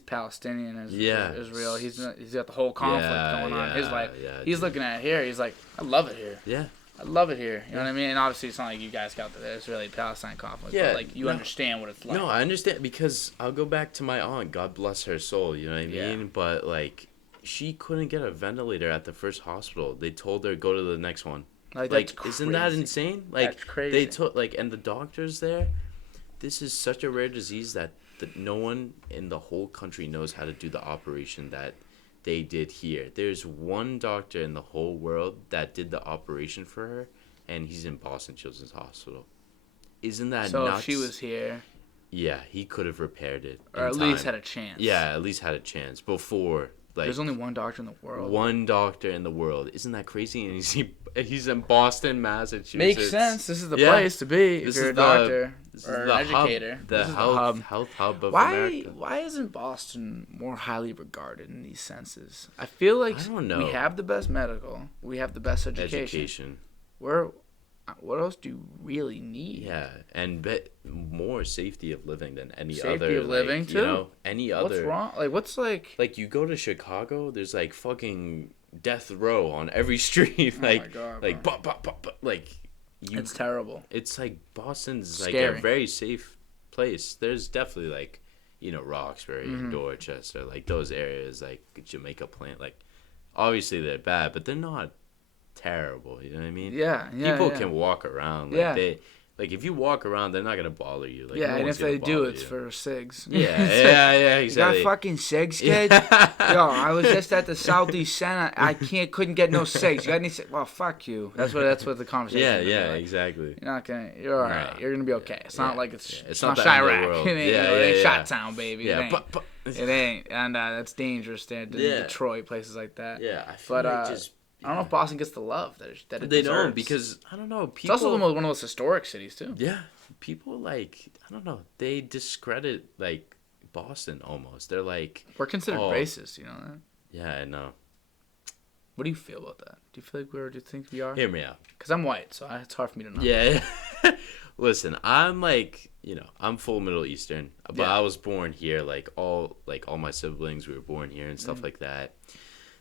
Palestinian as Israel. He's got the whole conflict going on in his life. He's looking at it here. He's like, I love it here. Yeah. I love it here. You know what I mean? And obviously, it's not like you guys got the Israeli-Palestine conflict. Yeah, But like you understand what it's like. No, I understand because I'll go back to my aunt. God bless her soul. You know what I Yeah. mean? But like, she couldn't get a ventilator at the first hospital. They told her go to the next one. Like Like, that's isn't that insane? Like, that's crazy. they took and the doctors there. This is such a rare disease that no one in the whole country knows how to do the operation that they did here. There's one doctor in the whole world that did the operation for her, and he's in Boston Children's Hospital. Isn't that so nuts? if she was here, yeah, he could have repaired it, or at least had a chance. Yeah, at least had a chance before. Like, there's only one doctor in the world. One doctor in the world. Isn't that crazy? And he's in Boston, Massachusetts. Makes sense. This is the place to be if you're a doctor or an educator. The health hub of why, America. Why isn't Boston more highly regarded in these senses? I feel like I don't know. We have the best medical. We have the best education. What else do you really need? Yeah, and more safety of living than any safety other. Of living like, too. You know, any other. What's wrong? Like what's like? Like you go to Chicago, there's like fucking death row on every street. Like, oh my God, like, like. It's terrible. It's like Boston's Scary. like a very safe place. There's definitely like, you know, Roxbury and Dorchester, like those areas, like Jamaica Plain, like obviously they're bad, but they're not terrible. You know what I mean? Yeah. People can walk around. Like they, like if you walk around, they're not gonna bother you. Like, yeah, no and if they do, it's you. for SIGs. Yeah, exactly. You got fucking SIGs, kid? Yo, I was just at the Southeast Center. I couldn't get no SIGs. You got any SIGs? Well, fuck you. That's what the conversation. Yeah, like. Exactly. You're not gonna. You're all right. You're gonna be okay. It's not like it's not the end of the Chirac. world. It ain't, it ain't Shot Town, baby. Yeah, it ain't. but It ain't, and that's dangerous. There, Detroit, places like that. Yeah, I feel like just. I don't know if Boston gets the love that it they deserves. don't because I don't know. People, it's also one of the most historic cities too. Yeah, people like I don't know. They discredit like Boston almost. They're like we're considered racist. You know that? Yeah, I know. What do you feel about that? Do you feel like do you think we are? Hear me out. Because I'm white, so it's hard for me to know. Yeah. Listen, I'm like I'm full Middle Eastern, but I was born here. Like all my siblings, we were born here and stuff like that.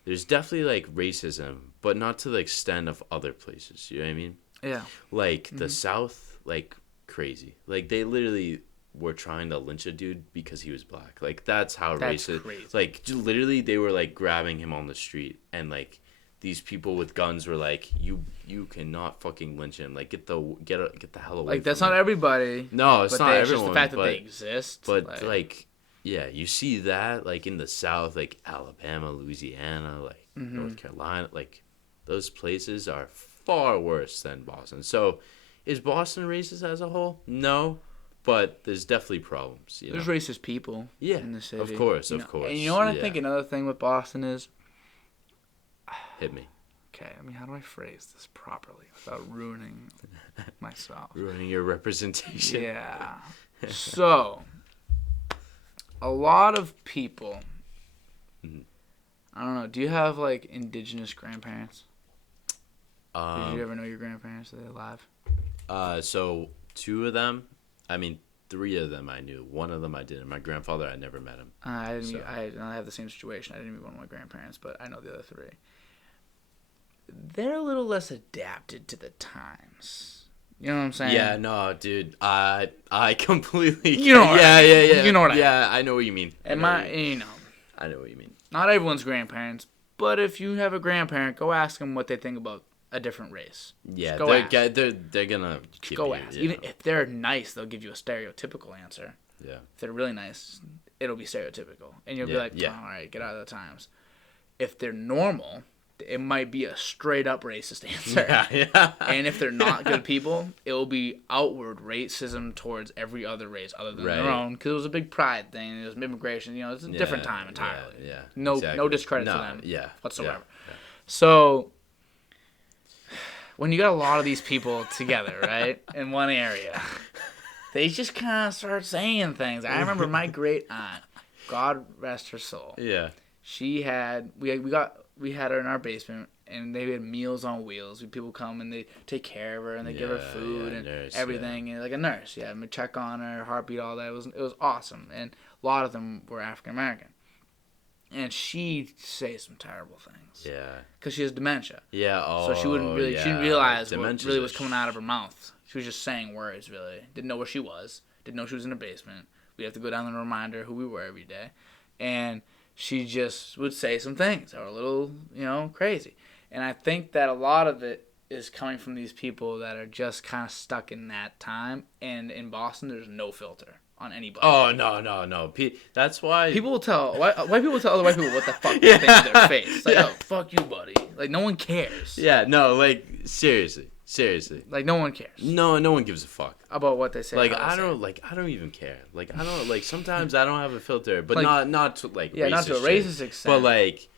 There's definitely like racism, but not to the extent of other places. You know what I mean? Yeah. Like the South, like crazy. Like they literally were trying to lynch a dude because he was black. Like that's how racist. Crazy. Like literally, they were like grabbing him on the street, and like these people with guns were like, "You cannot fucking lynch him. Like get the hell away." Like that's from not him. everybody. No, it's not everyone. It's just the fact that they exist. But like yeah, you see that like in the South, like Alabama, Louisiana, like North Carolina, like those places are far worse than Boston. So, is Boston racist as a whole? No, but there's definitely problems. You know? There's racist people. Yeah, in the city. of course. And you know what I think another thing with Boston is? Hit me. Okay, I mean, how do I phrase this properly without ruining myself? Ruining your representation. Yeah. So, a lot of people. I don't know. Do you have like indigenous grandparents? Did you ever know your grandparents? Are they alive? So 2 of them. I mean, 3 of them I knew. 1 of them I didn't. My grandfather, I never met him. I didn't. I have the same situation. I didn't meet one of my grandparents, but I know the other 3. They're a little less adapted to the times. You know what I'm saying? Yeah, no, dude. I completely. You know what I mean. Yeah. You know what I mean. Yeah, I know what you mean. And I know what you mean. Not everyone's grandparents, but if you have a grandparent, go ask them what they think about a different race. Yeah, they're gonna go ask. Even if they're nice, they'll give you a stereotypical answer. Yeah. If they're really nice, it'll be stereotypical, and you'll be like, "All right, get out of the times." If they're normal, it might be a straight up racist answer. Yeah. And if they're not good people, it will be outward racism towards every other race other than their own. Because it was a big pride thing. It was immigration. You know, it's a different time entirely. Yeah. No, exactly. no discredit to them. Whatsoever. Yeah. So when you got a lot of these people together, right, in one area, they just kind of start saying things. I remember my great aunt, God rest her soul. Yeah. She had we had her in our basement, and they had meals on wheels. People come and they take care of her and they give her food and nurse, everything, and like a nurse. Yeah, and check on her, heartbeat, all that. It was awesome, and a lot of them were African American. And she'd say some terrible things. Yeah. Because she has dementia. Yeah. So she wouldn't really, she didn't realize Dementia's what really was coming out of her mouth. She was just saying words, really. Didn't know where she was. Didn't know she was in a basement. We'd have to go down and remind her who we were every day. And she just would say some things that were a little, crazy. And I think that a lot of it is coming from these people that are just kind of stuck in that time. And in Boston, there's no filter on anybody. Oh, no. That's why... People will tell... White people will tell other white people what the fuck they think in their face. It's like, oh, fuck you, buddy. Like, no one cares. Yeah, no, like, seriously. Like, no one cares. No one gives a fuck. About what they say. Like, I don't even care. Like, I don't, like, sometimes I don't have a filter, but like, not to, like, yeah, racist not to a racist extent. But, like,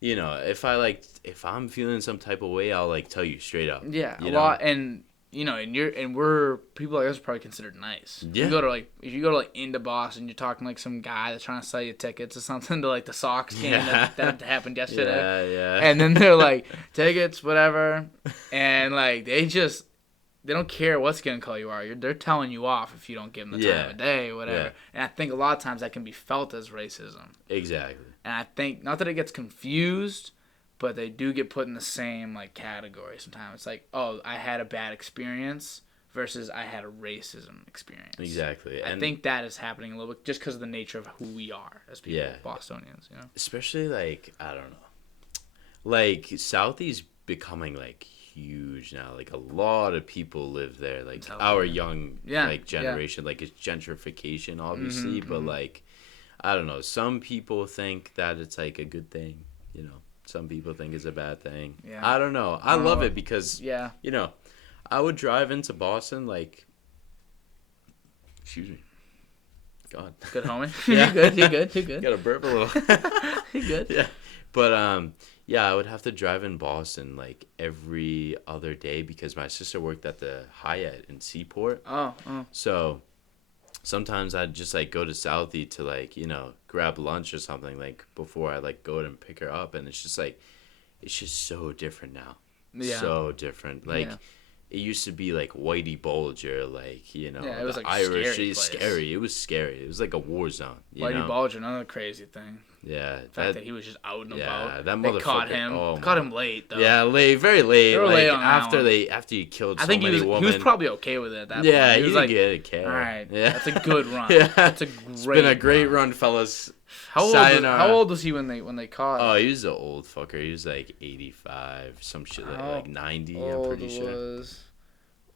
if I'm feeling some type of way, I'll, like, tell you straight up. Yeah, lot, and... we're people like us are probably considered nice. Yeah. If you go to into Boston, you're talking like some guy that's trying to sell you tickets or something to like the Sox game that happened yesterday. Yeah. And then they're like tickets, whatever, and like they don't care what skin color you are. They're telling you off if you don't give them the time of day, whatever. Yeah. And I think a lot of times that can be felt as racism. Exactly. And I think not that it gets confused, but they do get put in the same like category sometimes. It's like, oh, I had a bad experience versus I had a racism experience. Exactly. I think that is happening a little bit just because of the nature of who we are as people, Bostonians. Especially like, I don't know, like Southie's becoming like huge now. Like a lot of people live there. Like our young like generation. Like it's gentrification, obviously, but like I don't know. Some people think that it's like a good thing. Some people think it's a bad thing. Yeah. I don't know. I love it because, I would drive into Boston like, excuse me. God. Good, homie. Yeah. You're good. Got to burp a little. You're good. Yeah. But, I would have to drive in Boston like every other day because my sister worked at the Hyatt in Seaport. Oh. So sometimes I'd just like go to Southie to like, grab lunch or something like before I like go and pick her up, and it's just so different now. Yeah. So different. Like it used to be like Whitey Bulger, like, it was like Irish, scary. It was scary. It was like a war zone. Whitey Bulger, another crazy thing. Yeah. The fact that he was just out and about. That motherfucker. They caught him. Caught him late, though. Yeah, very late. They were late on after he killed so many women. He was probably okay with it at that point. Yeah, he was didn't like, get a care. All right, that's a good run. It's been a great run, fellas. How old was he when they caught him? Oh, he was an old fucker. He was like 85, some shit like 90, I'm pretty sure. Was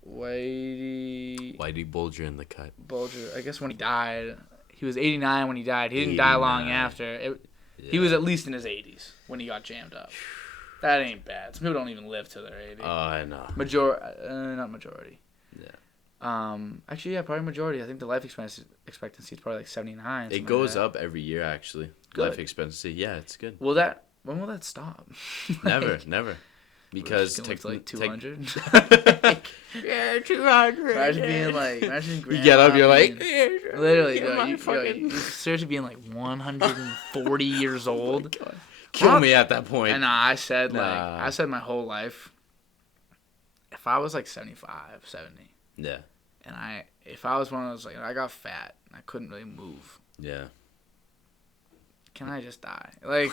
Whitey Bulger in the cut. Bulger, I guess when he died, he was 89 when he died. He didn't die long after. He was at least in his 80s when he got jammed up. That ain't bad. Some people don't even live to their 80. Oh, I know. Not majority. Yeah. Actually, yeah, probably majority. I think the life expectancy is probably like 79. It goes up every year, actually. Good. Life expectancy. Yeah, it's good. When will that stop? Never. Because like 200. Yeah, 200. Imagine you get up, you're like, literally, you seriously being like 140 years old. Oh, kill me at that point. And I said my whole life, if I was like 75, 70. Yeah. And if I was one of those, like, I got fat and I couldn't really move. Yeah. Can I just die? Like,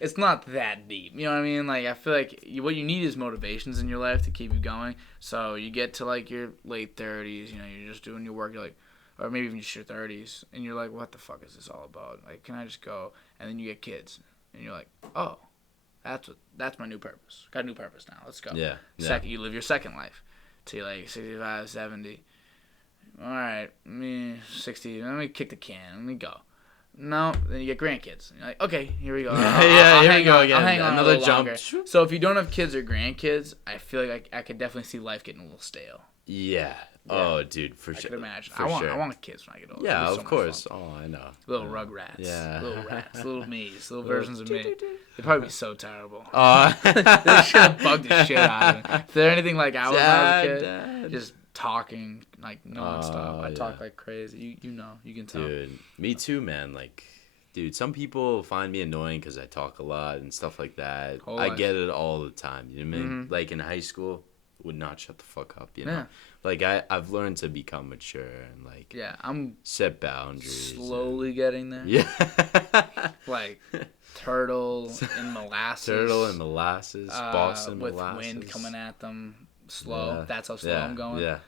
it's not that deep. You know what I mean? Like, I feel like what you need is motivations in your life to keep you going. So you get to, like, your late 30s, you're just doing your work, you're like, or maybe even just your 30s, and you're like, what the fuck is this all about? Like, can I just go? And then you get kids, and you're like, oh, that's my new purpose. Got a new purpose now. Let's go. Yeah. You live your second life till you're like 65, 70. All right, 60. Let me kick the can. Let me go. no. Then you get grandkids. And you're like, okay, here we go. Here we go again. I'll hang on Another a little jump. longer. So if you don't have kids or grandkids, I feel like I could definitely see life getting a little stale. Yeah. Oh, dude, for I sure. could imagine. For I sure. want kids when I get older. Yeah, It'd be so of much course. fun. Oh, I know. Little Rugrats. Yeah. Little rats. Little me's. Little versions of me. They'd probably be so terrible. Oh. They should have bugged the shit out of me. If they're anything like I was when I was a kid, Dad. just talking like nonstop. I talk yeah. like crazy. You know. You can tell. Dude, me too, man. Like, dude, some people find me annoying because I talk a lot and stuff like that. Whole I life. get it all the time. You know what I mean? Mhm. Like in high school, would not shut the fuck up. You know, Yeah. like I've learned to become mature and like Yeah, I'm set boundaries. slowly getting there. Yeah. Like turtle and molasses. Turtle and molasses, Boston with molasses. wind coming at them slow. Yeah. That's how slow Yeah. I'm going. Yeah.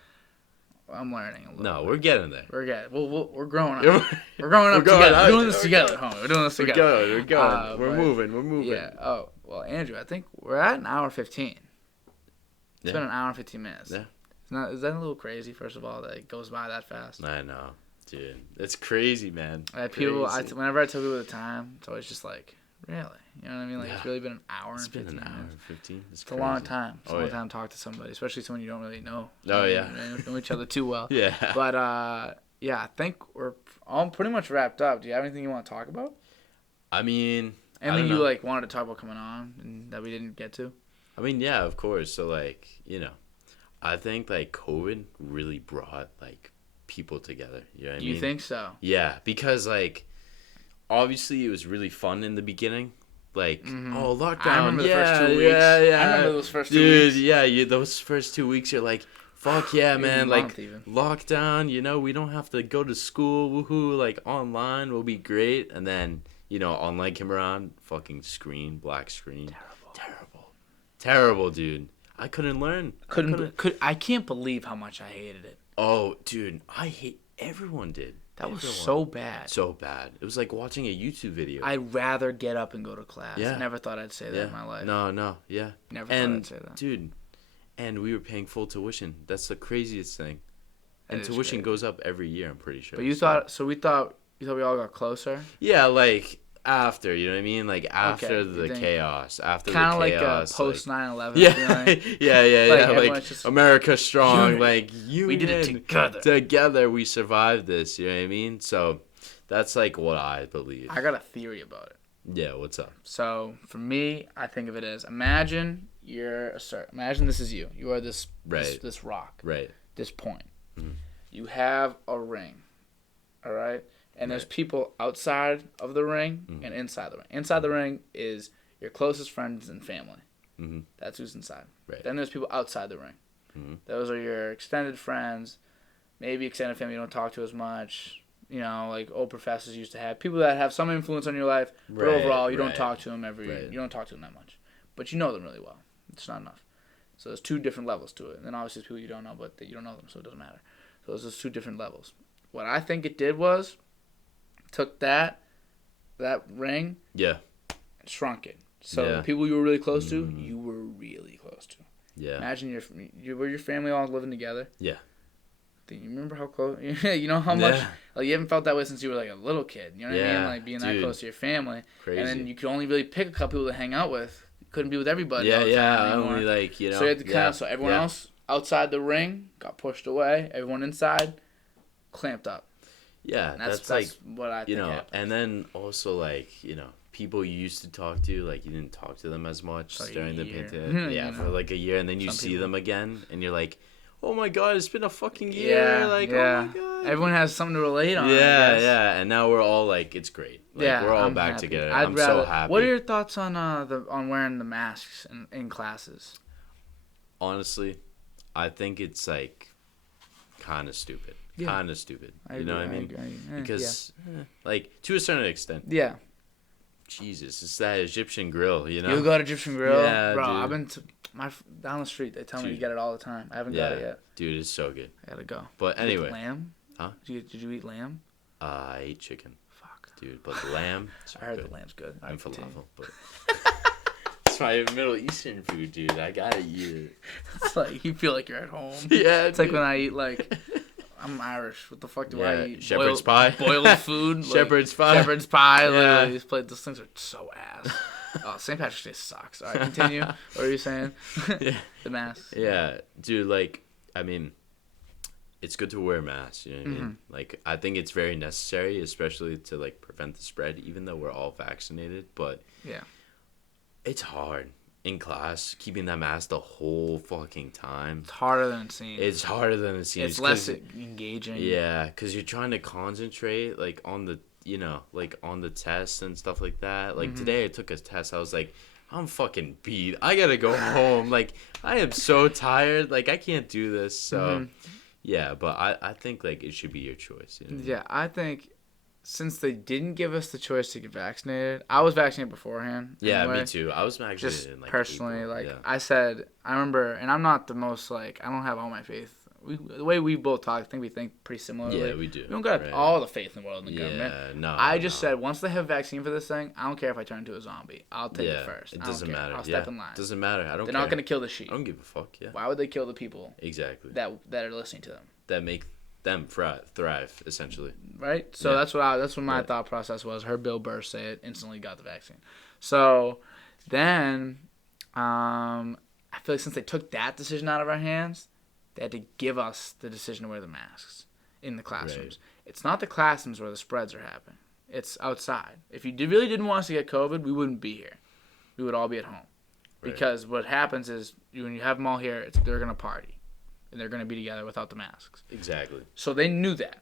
I'm learning a little. No, bit. we're getting there. We're growing up. We're growing up We're going together. up. We're doing this We're together, going. homie. We're doing this We're together. going. We're going. We're but- moving. We're moving. Yeah. Oh well, Andrew, I think we're at an hour 15. It's Yeah. been an hour and 15 minutes. Yeah. Is that a little crazy? First of all, that it goes by that fast. I know, dude. It's crazy, man. People, Crazy. whenever I tell people the time, it's always just like, really? You know what I mean? Like it's Yeah. really been an hour It's and been 15 an hour minutes. and 15. It's It's a long time. It's a Oh, long yeah. time to talk to somebody, especially someone you don't really know. Oh, yeah. You don't know each other too well. Yeah. But yeah, I think we're all pretty much wrapped up. Do you have anything you want to talk about? I mean, I Anything don't you know. like wanted to talk about coming on and that we didn't get to? I mean, yeah, of course. So, like, I think, like, COVID really brought, like, people together. You know what I mean? You think so? Yeah, because, like, obviously it was really fun in the beginning. Like, oh, lockdown. I remember the yeah, first 2 weeks. Yeah, yeah. I remember those first 2 Dude, weeks. yeah, those first 2 weeks, you're like, fuck yeah, Maybe a man. month Like, even. lockdown, we don't have to go to school. Woohoo. Like, online will be great. And then, online came around. Fucking screen, black screen. Terrible, dude. I couldn't learn. I can't believe how much I hated it. Oh, dude, everyone did. That was Everyone. so bad. So bad. It was like watching a YouTube video. I'd rather get up and go to class. Yeah. I never thought I'd say that in my life. No, yeah. Never thought I'd say that. Dude, and we were paying full tuition. That's the craziest thing. And That is tuition crazy. goes up every year, I'm pretty sure. But you thought we all got closer? Yeah, like after, you know what I mean? Like after Okay, you the think- chaos. After Kind the of like chaos. post 9/11. Yeah, feeling. yeah. Like, Like everyone's just America strong, unity. like union. We did it together. Together we survived this, you know what I mean? So that's like what I believe. I got a theory about it. Yeah, what's up? So for me, I think of it as imagine imagine this is you. You are this Right. this rock. Right. This point. Mhm. You have a ring. All right? And there's people outside of the ring and inside the ring. Inside the ring is your closest friends and family. Mhm. That's who's inside. Right. Then there's people outside the ring. Mhm. Those are your extended friends, maybe extended family you don't talk to as much. Like old professors used to have. People that have some influence on your life, but Right, overall you don't right. talk to them Right. you don't talk to them that much. But you know them really well. It's not enough. So there's two different levels to it. And then obviously there's people you don't know, but you don't know them, so it doesn't matter. So there's those two different levels. What I think it did was took that ring Yeah. and shrunk it. So Yeah. the people you were really close to, you were really close to. Yeah. Imagine your family all living together. Yeah. Do you remember how close? You know how much? Yeah. Like you haven't felt that way since you were like a little kid. You know what I mean? Yeah, Like being that dude. close to your family, Crazy. and then you could only really pick a couple people to hang out with. You couldn't be with everybody. Yeah, all the time anymore. only like, So you had to so everyone else outside the ring got pushed away. Everyone inside clamped up. Yeah, And that's that's like, what I think happened. and then also like, people you used to talk to, like you didn't talk to them as much Like a during the year. pandemic. Yeah, You for know. like a year, and then you Some see people. them again, and you're like, oh my god, it's been a fucking year. Like, oh my god. Everyone has something to relate on. I Yeah, guess. yeah, and now we're all like, it's great. Like, we're all I'm back happy. together. I'd I'm rather, so happy. What are your thoughts on on wearing the masks in classes? Honestly, I think it's like kind of stupid. Yeah. Kind of stupid. You know what I mean? agree. Because, like, to a certain extent, yeah. Jesus, it's that Egyptian grill, you know? You got Egyptian grill, Yeah, bro. dude. I've been down the street. They tell me you Dude. get it all the time. I haven't got it yet. Dude, it's so good. I gotta go. But Did you eat anyway, lamb? Huh? Did you eat lamb? I ate chicken, Fuck. dude. But lamb, so I heard good. the lamb's good. And Continue. falafel, but it's my Middle Eastern food, dude. I gotta eat it. It's like you feel like you're at home. Yeah, It's like when I eat like I'm Irish. What the fuck do Yeah, I eat? shepherd's pie. Boiled food. Shepherd's pie. Shepherd's pie. Yeah. Literally, these things are so ass. Oh, St. Patrick's Day sucks. All right, continue. What are you saying? Yeah. The masks. Yeah, dude. Like, I mean, it's good to wear masks. You know what I mean? Like, I think it's very necessary, especially to like prevent the spread. Even though we're all vaccinated, but yeah, it's hard in class keeping that mask the whole fucking time. It's harder than it seems. It's harder than it seems. It's less engaging. Yeah, because you're trying to concentrate like on the like on the test and stuff like that. Like today I took a test. I was like, I'm fucking beat. I gotta go home. Like I am so tired. Like I can't do this. So yeah, but I think like it should be your choice. You know? Yeah, I think since they didn't give us the choice to get vaccinated, I was vaccinated beforehand. Yeah, anyway. me too. I was vaccinated Just in like personally, April. like Yeah. I said, I remember, and I'm not the most like I don't have all my faith. The way we both talk, I think we think pretty similarly. Yeah, we do. We don't got right. all the faith in the world in the government. Yeah, no. I just said once they have a vaccine for this thing, I don't care if I turn into a zombie. I'll take it first. It I don't doesn't care. matter. I'll step in line. Doesn't matter. I don't. They're care. not gonna kill the sheep. I don't give a fuck. Yeah. Why would they kill the people Exactly. that are listening to them? That make them thrive essentially. Right. So that's what my thought process was. Heard Bill Burr say it, instantly got the vaccine. So then, I feel like since they took that decision out of our hands, they had to give us the decision to wear the masks in the classrooms. Right. It's not the classrooms where the spreads are happening. It's outside. If you really didn't want us to get COVID, we wouldn't be here. We would all be at home. Right. Because what happens is when you have them all here, they're going to party. And they're going to be together without the masks. Exactly. So they knew that.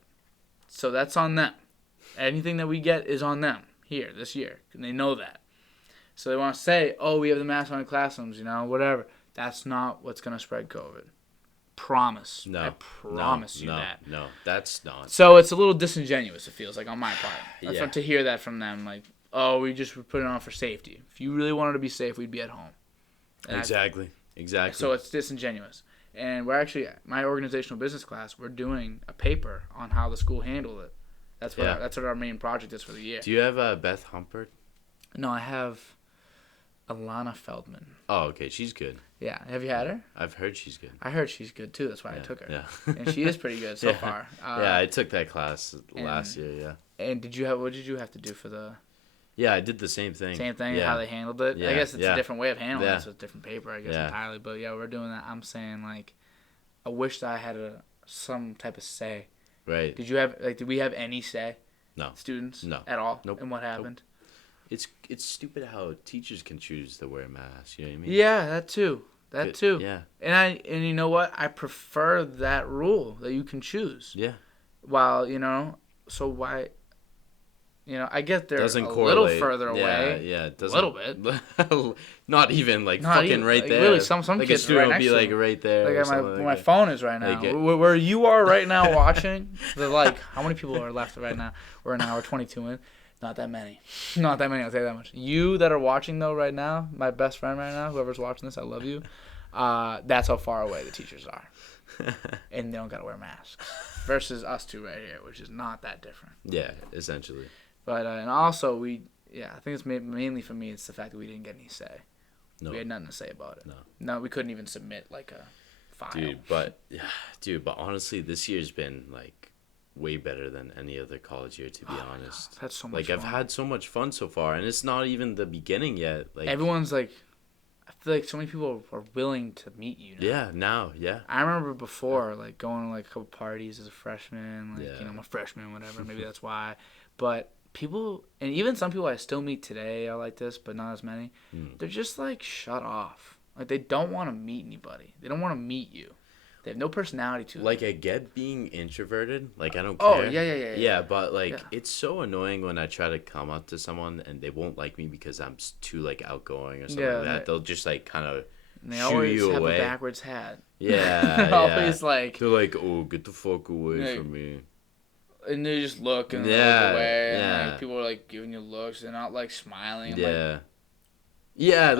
So that's on them. Anything that we get is on them here this year. And they know that. So they want to say, oh, we have the mask on in classrooms, whatever. That's not what's going to spread COVID. Promise. No. I promise you that. No, that's not. So it's a little disingenuous, it feels like, on my part. Yeah. To hear that from them, like, oh, we just put it on for safety. If you really wanted to be safe, we'd be at home. And exactly. So it's disingenuous. And we're actually, my organizational business class, we're doing a paper on how the school handled it. That's what our main project is for the year. Do you have Beth Humpert? No, I have Alana Feldman. Oh, okay. She's good. Yeah. Have you had her? I've heard she's good. I heard she's good, too. That's why I took her. Yeah. And she is pretty good so far. Yeah, I took that class last year, yeah. And what did you have to do for the... Yeah, I did the same thing. Same thing, how they handled it? Yeah, I guess it's a different way of handling it, so it's a different paper, I guess, Yeah. entirely. But, yeah, we're doing that. I'm saying, like, I wish that I had some type of say. Right. Did we have any say? No. Students? No. At all? Nope. And what happened? Nope. It's stupid how teachers can choose to wear a mask, you know what I mean? Yeah, that too. Yeah. And you know what? I prefer that rule, that you can choose. Yeah. While, so why... I get they're doesn't a correlate. little further away. Yeah, it doesn't. A little bit. Not even, like, Not fucking even, right like, there. Really, some like kids a student right would next be, to like, them. right there. Like, where my phone is right now. Where you are right now watching, they're like, how many people are left right now? We're an hour 22 in. Not that many. Not that many, I'll tell you that much. You that are watching, though, right now, my best friend right now, whoever's watching this, I love you. That's how far away the teachers are. And they don't got to wear masks. Versus us two right here, which is not that different. Yeah, essentially. But, and also, I think it's mainly for me, it's the fact that we didn't get any say. No. We had nothing to say about it. No, we couldn't even submit, like, a file. Dude, but honestly, this year's been, like, way better than any other college year, to be honest. God, I've had so much fun. I've had so much fun so far, and it's not even the beginning yet. Like, everyone's, like, I feel like so many people are willing to meet you now. Yeah. I remember before, like, going to, like, a couple parties as a freshman. Like, I'm a freshman, whatever. Maybe that's why. But... people, and even some people I still meet today are like this, but not as many. They're just like shut off. Like they don't want to meet anybody. They don't want to meet you. They have no personality to them. Like I get being introverted. Like I don't care. Oh yeah. Yeah, but like it's so annoying when I try to come up to someone and they won't like me because I'm too like outgoing or something like that. They'll just like kind of shoo you away. Have a backwards hat. Yeah. Always like. They're like, oh, get the fuck away from me. And they just look and look away. And like, people are like giving you looks. They're not like smiling. And,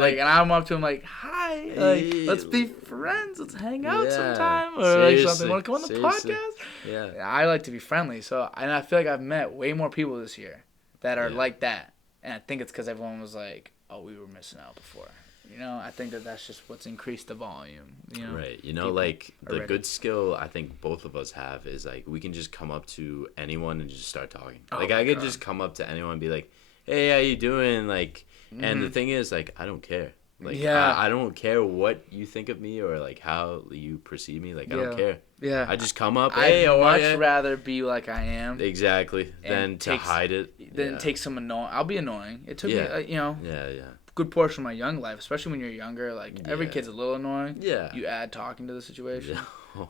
like, and I'm up to them like, hi, like, let's be friends. Let's hang out sometime. Or like something. Want to come on the podcast? Yeah. I like to be friendly. So, and I feel like I've met way more people this year that are like that. And I think it's because everyone was like, oh, we were missing out before. You know, I think that's just what's increased the volume. You know, right. You know, like the good skill I think both of us have is like we can just come up to anyone and just start talking. Like I could just come up to anyone and be like, "Hey, how you doing?" Like, and the thing is, like, I don't care. Like, I don't care what you think of me or like how you perceive me. Like, I don't care. Yeah. I just come up. Hey, I'd much rather be like I am. Exactly. Than to hide it. Then take some annoying. I'll be annoying. It took me, you know. Yeah. Good portion of my young life, especially when you're younger. Like every kid's a little annoying. Yeah. You add talking to the situation.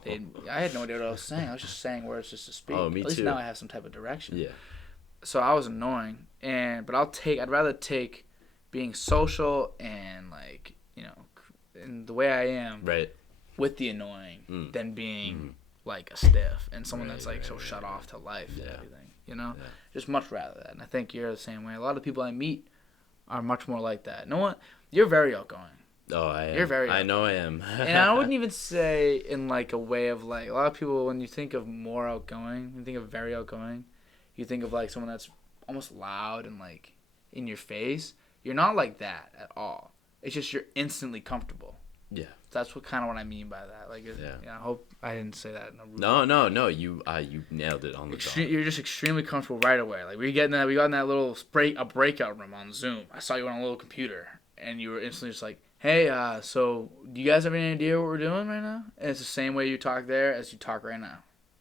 Yeah. I had no idea what I was saying. I was just saying words just to speak. Oh, me too. At least now I have some type of direction. Yeah. So I was annoying, but I'd rather take being social and like, you know, in the way I am. Right. With the annoying than being like a stiff and someone that's like so shut off to life and everything. You know, just much rather that. And I think you're the same way. A lot of people I meet are much more like that. No one, you're very outgoing. Oh, I am. You're very outgoing. I know I am. And I wouldn't even say in like a way of like, a lot of people, when you think of more outgoing, you think of very outgoing, you think of like someone that's almost loud and like in your face. You're not like that at all. It's just you're instantly comfortable. Yeah. That's what I mean by that. Like, I hope I didn't say that in a rude way. No. You nailed it on the dot. You're just extremely comfortable right away. Like we got in that little breakout room on Zoom. I saw you on a little computer, and you were instantly just like, "Hey, so do you guys have any idea what we're doing right now?" And it's the same way you talk there as you talk right now.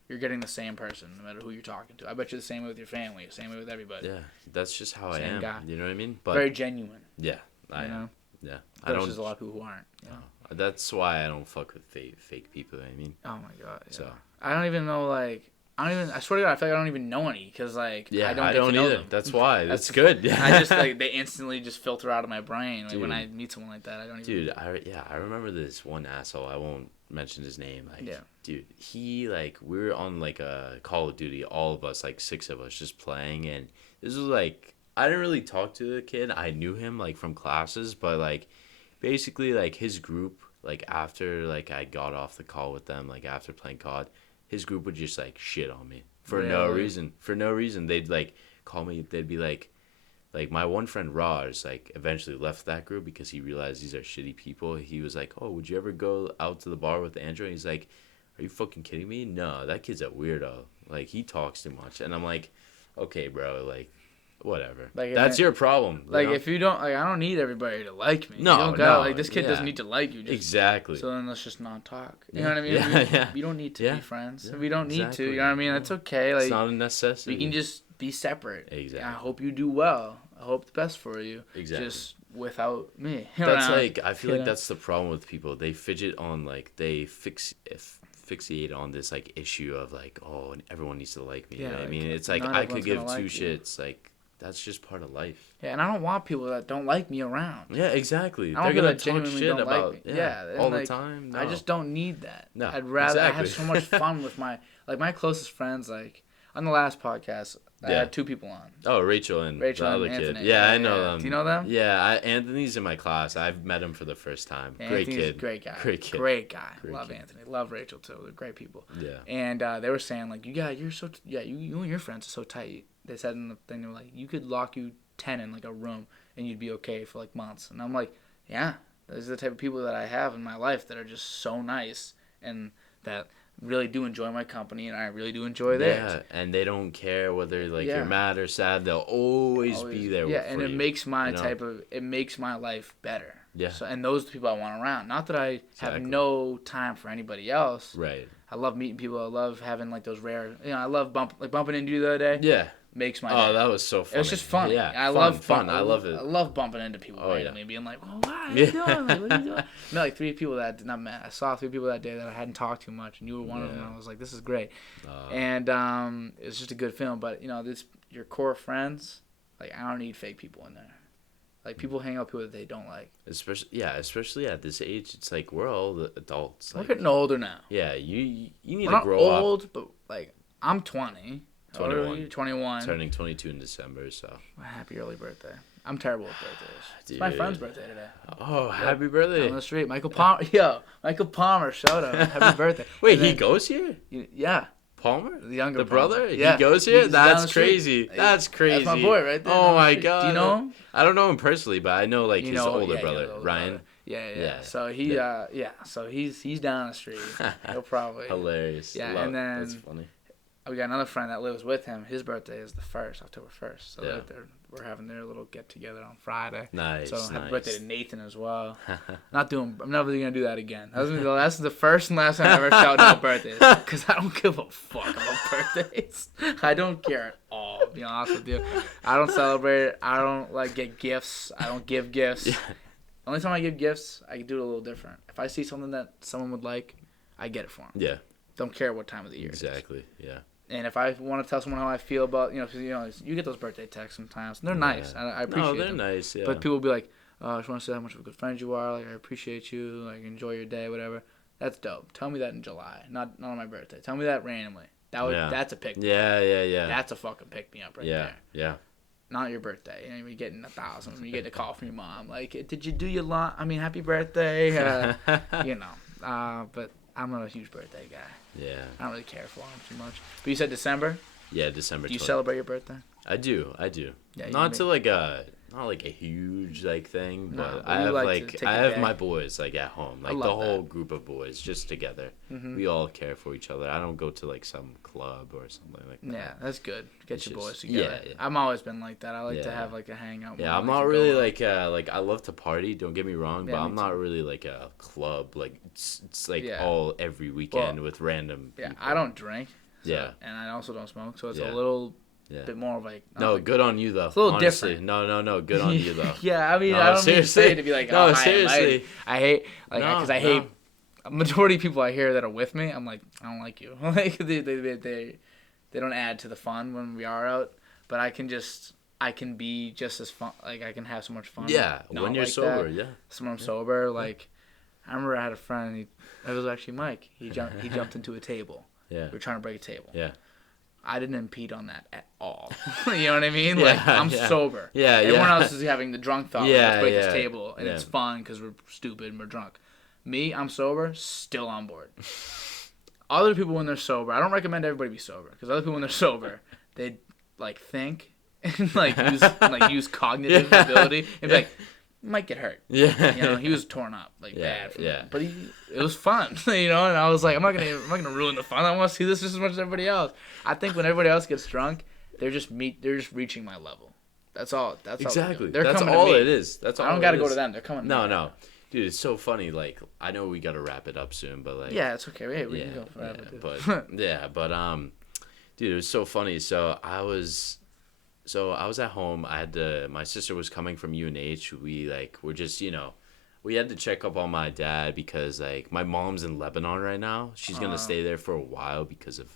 You're getting the same person, no matter who you're talking to. I bet you're the same way with your family, the same way with everybody. Yeah, that's just how I am. Guy. You know what I mean? But very genuine. Yeah, I am. Yeah, Versus a lot of people who aren't. You know? That's why I don't fuck with fake people. I mean. Oh my god. Yeah. So I don't even know I swear to God, I feel like I don't even know any because like I don't either. Them. That's why. That's good. Yeah. I just like they instantly just filter out of my brain when I meet someone like that. I don't even. Dude, I remember this one asshole. I won't mention his name. Like, dude, he like we were on like a Call of Duty, all of us, like 6 of us, just playing, and this was like I didn't really talk to the kid. I knew him like from classes, but like basically like his group, like after like I got off the call with them, like after playing COD, his group would just like shit on me for no reason. For no reason, they'd like call me. They'd be like my one friend Raj like eventually left that group because he realized these are shitty people. He was like, "Oh, would you ever go out to the bar with Andrew?" And he's like, "Are you fucking kidding me? No, that kid's a weirdo. Like he talks too much." And I'm like, "Okay, bro, like." Whatever. Like, that's your problem. Like, if you don't, like, I don't need everybody to like me. No, like, this kid doesn't need to like you. Exactly. So then let's just not talk. You know what I mean? Yeah. We don't need to be friends. We don't need to. You know what I mean? It's okay. Like, it's not a necessity. We can just be separate. Exactly. I hope you do well. I hope the best for you. Exactly. Just without me. That's like, I feel like that's the problem with people. They fidget on, like, they fixate on this, like, issue of, like, oh, everyone needs to like me. You know what I mean? It's like, I could give two shits. Like, that's just part of life. Yeah, and I don't want people that don't like me around. Yeah, exactly. They're gonna talk shit about like me. all the time. No. I just don't need that. No, I'd rather I have so much fun with my closest friends. Like on the last podcast, I had 2 people on. Oh, Rachel and the other Anthony. kid. Yeah, I know them. Do you know them? Yeah, Anthony's in my class. I've met him for the first time. Great kid. Great guy. Great kid. Great guy. Love Anthony. Love Rachel too. They're great people. Yeah. And they were saying like, you and your friends are so tight. They said in the thing, they were like, you could lock you 10 in like a room and you'd be okay for like months. And I'm like, yeah, those are the type of people that I have in my life that are just so nice and that really do enjoy my company and I really do enjoy theirs. Yeah, and they don't care whether like you're mad or sad. They'll always be there. Yeah, and it makes my it makes my life better. Yeah. So and those are the people I want around. Not that I have no time for anybody else. Right. I love meeting people. I love having like those rare. I love bumping into you the other day. Yeah. Makes my day. That was so fun. It was just fun. Yeah, I love fun. I love it. I love bumping into people randomly and being like, "Oh, how you doing? Like, what are you doing?" I met like 3 people that I did not met. I saw 3 people that day that I hadn't talked to much, and you were one of them. And I was like, "This is great," and it's just a good film. But your core friends, like I don't need fake people in there. Like people hang out with people that they don't like. Especially at this age, it's like we're all the adults. We're getting older now. Yeah, you need to grow up. Not old, but like I'm 20. 21. Turning 22 in December, so. Happy early birthday. I'm terrible with birthdays. It's my friend's birthday today. Oh, happy birthday. On the street. Michael Palmer. Yo, Michael Palmer, shout out. Happy birthday. Wait, he goes here? Yeah. Palmer? The younger The brother? Palmer. Yeah. He goes here? He's down That's the street. crazy. That's crazy. That's my boy right there. Oh down the my street. god. Do you know him? I don't know him personally, but I know like You his know, older yeah, brother, his older Ryan. brother. Yeah. Yeah. So he, so he's down the street. He'll probably. Hilarious. Yeah, Love and then that's funny. we got another friend that lives with him. His birthday is the 1st, October 1st. So Yeah. we're having their little get together on Friday. Nice. So happy nice. birthday to Nathan as well. I'm never gonna do that again. That's the first and last time I ever shouted out birthdays, because I don't give a fuck about birthdays. I don't care at all. To be honest with you, I don't celebrate it. I don't like get gifts. I don't give gifts. Yeah. Only time I give gifts, I do it a little different. If I see something that someone would like, I get it for them. Yeah. Don't care what time of the year. Exactly. Yeah. And if I want to tell someone how I feel about, you get those birthday texts sometimes. And they're nice. I appreciate them. No, they're nice, yeah. But people will be like, I just want to say how much of a good friend you are. Like, I appreciate you. Like, enjoy your day, whatever. That's dope. Tell me that in July, not on my birthday. Tell me that randomly. That's a pick me up. Yeah. That's a fucking pick me up right there. Yeah. Not your birthday. You're getting 1,000 when you get a call from your mom. Like, did you do your happy birthday. But I'm not a huge birthday guy. Yeah. I don't really care for them too much. But you said December? Yeah, December 12th. Do you celebrate your birthday? I do. Yeah, not to not like a huge like thing, No, but but I you have like to take I a have day. my boys like at home, like the love whole that. group of boys just together. Mm-hmm. We all care for each other. I don't go to like some club or something like that. Yeah, that's good. Get It's your just- boys together. yeah. I've always been like that. I like to Yeah. have like a hangout. Yeah, more, I'm like not to really go out. like I love to party. Don't get me wrong, Yeah, but me I'm not too. really like a club. Like it's like Yeah. all every weekend with random. Yeah, people. I don't drink. So, Yeah. And I also don't smoke, so it's Yeah. a little Yeah. bit more of like. No, good on you though. It's a little honestly. different. No, good on you though. Yeah, I mean, No, I don't mean to say seriously. it to be like, No, oh, seriously. I hate, like, No, because I hate a majority of people I hear that are with me. I'm like, I don't like you. Like they don't add to the fun when we are out. But I can be just as fun. Like I can have so much fun. Yeah, not when you're like sober, that. yeah. So when I'm sober, like I remember I had a friend. It was actually Mike. He jumped into a table. Yeah. We were trying to break a table. Yeah. I didn't impede on that at all. You know what I mean? Yeah, Like I'm yeah. sober. Yeah, Everyone yeah. else is having the drunk thought. Yeah, Let's break yeah. this table, and Yeah. it's fun because we're stupid and we're drunk. Me, I'm sober, still on board. Other people when they're sober, I don't recommend everybody be sober because other people when they're sober, they like think and use cognitive Yeah. ability and be like, might get hurt. Yeah. You know, he was torn up like Yeah, bad. From yeah. it. But it was fun. You know, and I was like, I'm not gonna ruin the fun. I want to see this just as much as everybody else. I think when everybody else gets drunk, they're just reaching my level. That's all. That's Exactly. All they're That's coming all to me. it is. That's all. I don't got gotta go to them. They're coming. No, to me. no, dude, it's so funny. Like, I know we gotta wrap it up soon, but like, Yeah, it's okay. Hey, we yeah, can go forever. yeah, dude. but dude, it was so funny. So I was at home. My sister was coming from UNH. We're just we had to check up on my dad because like my mom's in Lebanon right now. She's gonna stay there for a while because of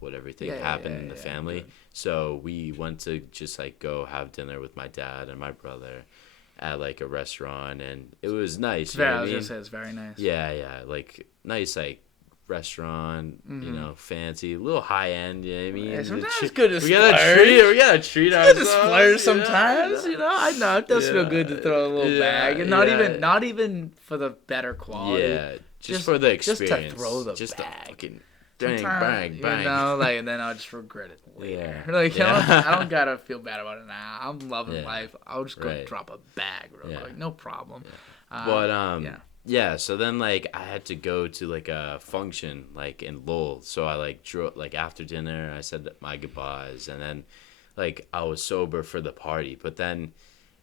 what everything happened in the family. good. So we went to just like go have dinner with my dad and my brother at like a restaurant, and it was nice. You know I what I was mean? gonna say it's very nice. Yeah, like nice like restaurant, fancy, a little high end. You know what I mean? Yeah, sometimes The it's good to we gotta splurge. treat Good to ourselves. splurge sometimes, I know it does feel good to throw a little bag, and not even for the better quality. Yeah, just for the experience. Just to throw the just bag. To fucking bang, Sometimes, bang. and then I'll just regret it later. Yeah. Like, Yeah. I don't gotta feel bad about it now. I'm loving Yeah. life. I'll just go Right. drop a bag real Yeah. quick. No problem. But yeah. so then like I had to go to like a function like in Lowell. So I like drove like after dinner I said my goodbyes, and then like I was sober for the party. But then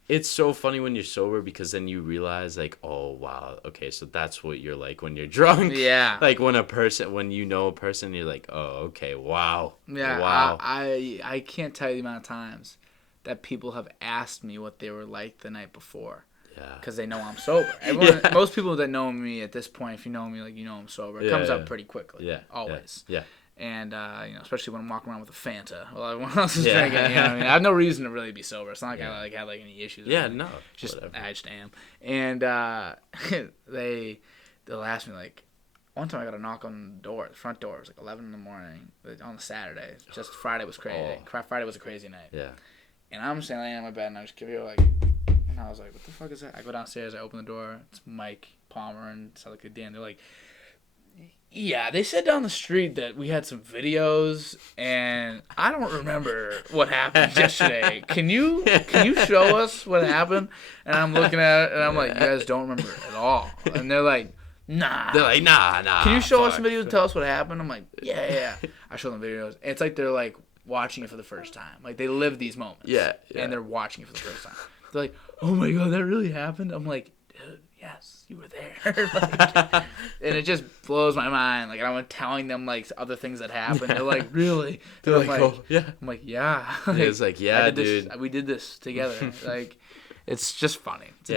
it's so funny when you're sober because then you realize like, oh wow, okay, so that's what you're like when you're drunk. Yeah. Like when you know a person, you're like, oh okay, wow. Yeah, Wow. I can't tell you the amount of times that people have asked me what they were like the night before. Yeah. Because they know I'm sober. Most people that know me at this point, if you know me, like you know I'm sober, it comes up pretty quickly. Yeah. Always. Yeah. And especially when I'm walking around with a Fanta while everyone else is Yeah. drinking. You know what I mean? I have no reason to really be sober. It's not like I had like any issues. or Yeah, anything. no. Just whatever. I just am. And they'll ask me like, one time I got a knock on the door, the front door. It was like 11 in the morning on a Saturday. Just Friday was crazy. Friday was a crazy night. Yeah. And I'm just laying on my bed and I just give you like, and I was like, what the fuck is that? I go downstairs, I open the door. It's Mike Palmer and Saliba. They're like, Yeah, they said down the street that we had some videos, and I don't remember what happened yesterday. Can you show us what happened? And I'm looking at it, and I'm like, you guys don't remember it at all. And they're like, nah. They're like, nah. Can you show us some videos and tell us what happened? I'm like, yeah. I show them videos. And it's like they're like watching it for the first time. Like they live these moments. Yeah. And they're watching it for the first time. They're like, oh my God, that really happened? I'm like, dude, yes, you were there. Like, and it just blows my mind. Like I'm telling them like other things that happened. They're like, really? They're like, oh, yeah. I'm like, yeah. Like, it's like, yeah, dude. We did this together. Like, it's just funny. It's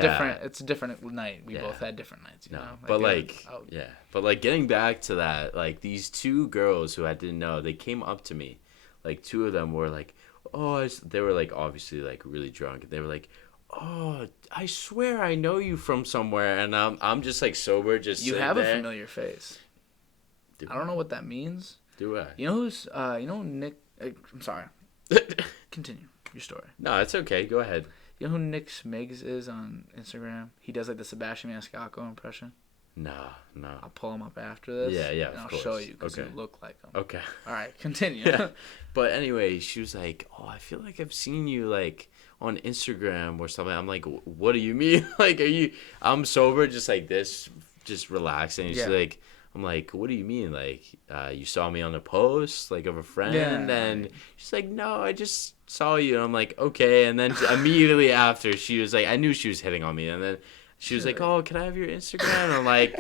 a different night. We both had different nights, you know? But But like getting back to that, like these two girls who I didn't know, they came up to me. Like two of them were like, they were like obviously like really drunk. They were like, oh, I swear I know you from somewhere, and I'm just like sober, just you have there. A familiar face. I don't know what that means. Do I? You know who's Nick? I'm sorry. Continue your story. No, it's okay. Go ahead. You know who Nick Smigs is on Instagram? He does like the Sebastian Maniscalco impression. No. I'll pull him up after this. Yeah, and I'll show you because you look like him. Okay. All right, continue. Yeah. But anyway, she was like, "Oh, I feel like I've seen you like on Instagram or something." I'm like, "What do you mean? Like, are you?" I'm sober, just like this, just relaxing. She's like, "I'm like, what do you mean? Like, you saw me on a post like of a friend?" And she's like, "No, I just saw you." And I'm like, "Okay." And then immediately after, she was like, I knew she was hitting on me, and then she was like, "Oh, can I have your Instagram?" And I'm like,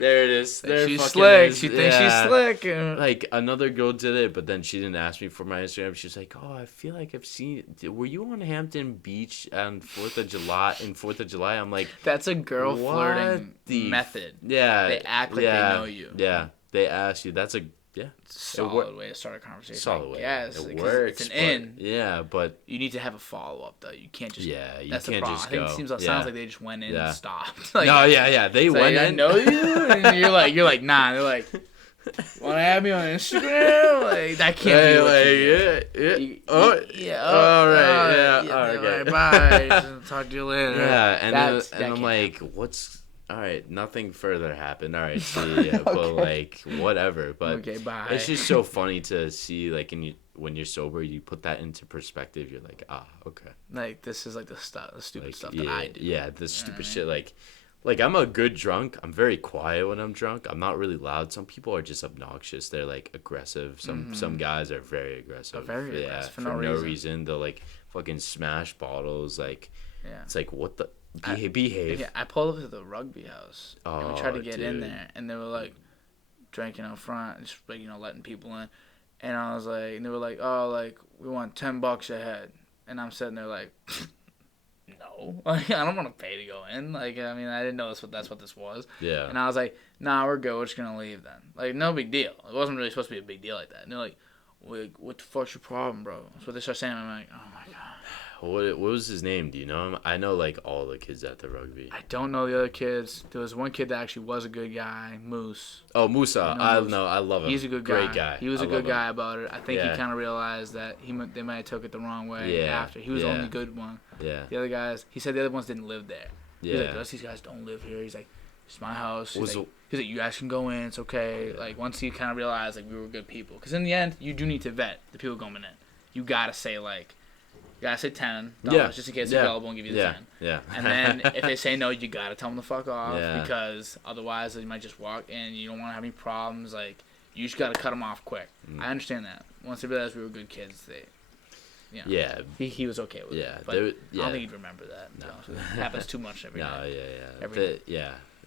there it is. There she's slick. She thinks she's slick. Like another girl did it, but then she didn't ask me for my Instagram. She was like, "Oh, I feel like I've seen. Were you on Hampton Beach on 4th of July? In 4th of July?" I'm like, that's a girl flirting method. Yeah, they act like they know you. Yeah, they ask you. That's a solid way to start a conversation. Solid way. Yes, it works. It's an but you need to have a follow up though. You can't just. Yeah, you that's can't the problem. just I think go. It sounds like they just went in and stopped. Like, no, they went in. I know you, and you're like nah. They're like, want to add me on Instagram? Like that can't be. Like, all right, bye. Talk to you later. Yeah, and I'm like, what's. All right, nothing further happened. All right, see, but like whatever. But okay, bye. It's just so funny to see, like, when you're sober, you put that into perspective. You're like, okay. Like this is like the stupid stuff that I do. Yeah, the stupid shit. Like I'm a good drunk. I'm very quiet when I'm drunk. I'm not really loud. Some people are just obnoxious. They're like aggressive. Some guys are very aggressive. Aggressive for no reason. They'll like fucking smash bottles. Like, it's like what the. Behave. Yeah, I pulled up to the rugby house and we tried to get in there, and they were like drinking out front, and just like letting people in, and I was like, and they were like, oh, like we want $10 a head, and I'm sitting there like, no, like I don't want to pay to go in, like I mean I didn't know that's what this was, and I was like, nah, we're good, we're just gonna leave then, like no big deal, it wasn't really supposed to be a big deal like that, and they're like, what the fuck's your problem, bro? That's what they start saying. I'm like, oh my god. What was his name? Do you know him? I know like all the kids at the rugby. I don't know the other kids. There was one kid that actually was a good guy, Moose. Oh, Musa. I love him. He's a good guy. Great guy. He was a good guy about it. I think he kind of realized that they might have took it the wrong way after. He was the only good one. Yeah. The other guys, he said the other ones didn't live there. Yeah. He's like, the rest of these guys don't live here. He's like, it's my house. He's like, you guys can go in. It's okay. Yeah. Like once he kind of realized like we were good people, because in the end you do need to vet the people going in. You gotta say like. You gotta say $10, just in case it's available and give you the 10. Yeah. And then if they say no, you gotta tell them to fuck off because otherwise they might just walk and you don't want to have any problems. Like you just gotta cut them off quick. I understand that. Once they realized we were good kids, he was okay with it. But I don't think he'd remember that. No, it happens too much every night.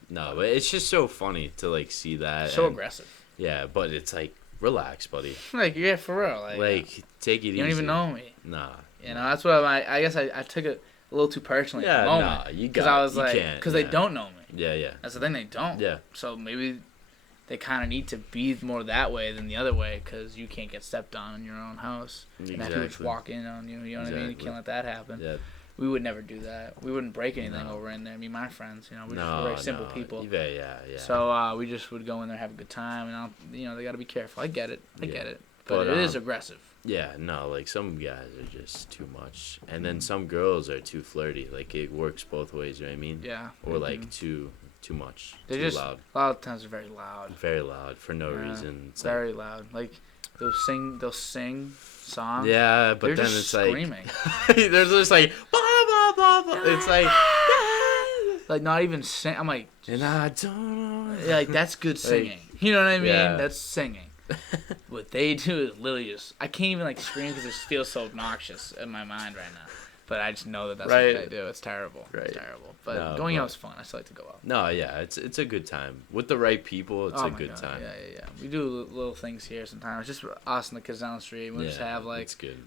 No, but it's just so funny to like see that. So aggressive. Yeah, but it's like relax, buddy. Like for real. Like take it easy. You don't even know me. Nah. You know, that's what I guess I took it a little too personally at the moment. Because I was like, because they don't know me. Yeah. That's the thing, they don't. Yeah. So maybe they kind of need to be more that way than the other way because you can't get stepped on in your own house. Exactly. And have people just walk in on you. You know what I mean? You can't let that happen. Yeah. We would never do that. We wouldn't break anything over in there. I mean, my friends, we're just very simple people. Yeah. So we just would go in there, have a good time, and they got to be careful. I get it. But it is aggressive. Yeah, no, like some guys are just too much, and then some girls are too flirty. Like it works both ways, you know what I mean? Yeah. Or like too too much. They're too just loud. a lot of times they're very loud. Very loud for no reason. It's very loud. Like they'll sing songs. Yeah, but they're then just it's screaming. like they're just like blah blah blah blah. It's like not even sing. I'm like, and I don't know. Yeah, like that's good singing. You know what I mean? Yeah. That's singing. What they do is literally just, I can't even like scream because it feels so obnoxious in my mind right now. But I just know that that's what they do. It's terrible. Right. It's terrible. But going out is fun. I still like to go out. No, yeah, it's a good time with the right people. It's a good time. Yeah. We do little things here sometimes. Just us and the kids down the street. We just have like it's good.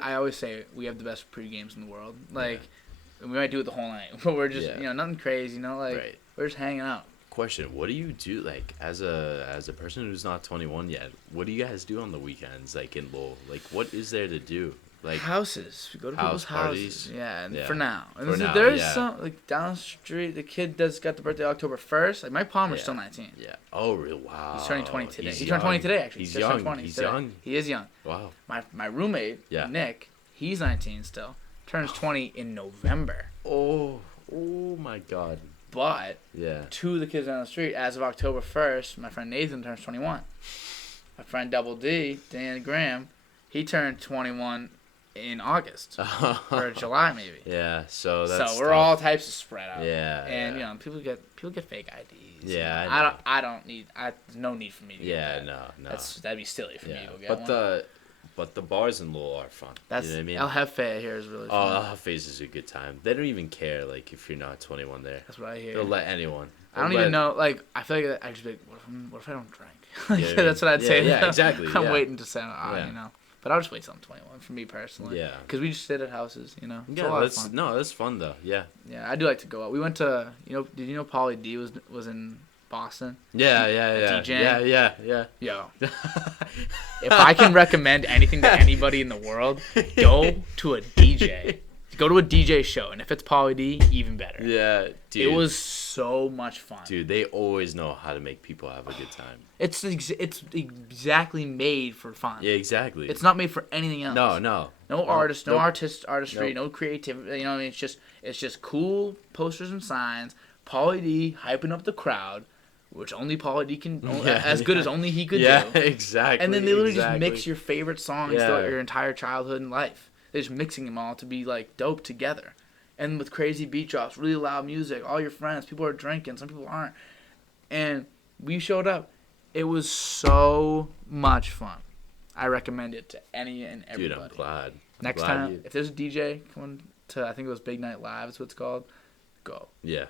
I always say we have the best pre-games in the world. Like we might do it the whole night, but we're just nothing crazy. We're just hanging out. Question: what do you do like as a person who's not 21 yet? What do you guys do on the weekends, like in Lowell? Like, what is there to do? Like houses. We go to people's houses. Yeah, for now. And there's some like down the street. The kid got the birthday October 1st. Like my Palmer's still 19. Yeah. Oh, really? Wow. He's turning 20 today. He turned 20 today actually. He's young. 20 He's today. young. He is young. Wow. My roommate Nick, he's 19 still. Turns 20 in November. Oh my God. But two of the kids down the street, as of October 1st, my friend Nathan turns 21. My friend Double D, Dan Graham, he turned 21 in August or July maybe. Yeah, so we're all types of spread out. Yeah, and people get fake IDs. Yeah, I don't need. There's no need for me to get that. No. That'd be silly for me to go get one. But the bars in Lowell are fun. You know what I mean? El Jefe here is really fun. Oh, El Jefe is a good time. They don't even care like if you're not 21 there. That's what I hear. They'll let anyone. I don't even know. Like I feel like I just be like, what if I don't drink? That's what I'd say. Yeah, exactly. I'm waiting to say, you know. But I'll just wait till I'm 21 for me personally. Yeah. Because we just sit at houses, you know. It's yeah, a lot of fun. That's fun though. Yeah. Yeah, I do like to go out. We went to, did you know Pauly D was in Boston? Yeah. DJ? Yeah. Yo. If I can recommend anything to anybody in the world, go to a DJ. Go to a DJ show, and if it's Pauly D, even better. Yeah, dude. It was so much fun. Dude, they always know how to make people have a good time. It's exactly made for fun. Yeah, exactly. It's not made for anything else. No. No artistry, no creativity. You know what I mean? It's just cool posters and signs. Pauly D hyping up the crowd, which only Pauly D can, as good as only he could do. Yeah, exactly. And then they literally just mix your favorite songs throughout your entire childhood and life. They're just mixing them all to be like dope together, and with crazy beat drops, really loud music. All your friends, people are drinking, some people aren't, and we showed up. It was so much fun. I recommend it to any and everybody. Dude, I'm glad. Next time, if there's a DJ coming to, I think it was Big Night Live, is what it's called. Go. Yeah,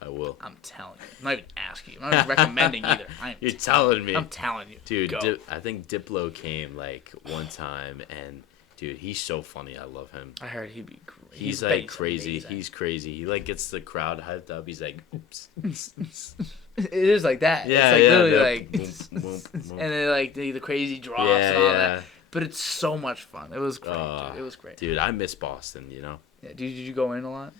I will. I'm telling you. I'm not even asking you. I'm not even recommending either. You're telling me. I'm telling you. Dude, go. I think Diplo came like one time and. Dude, he's so funny. I love him. I heard he'd be great. He's like crazy. Amazing. He's crazy. He like gets the crowd hyped up. He's like, oops. It is like that. Yeah, it's like literally like, boom. And then like the crazy drops and all that. But it's so much fun. It was great. Dude. It was great. Dude, I miss Boston. Yeah. Did you go in a lot?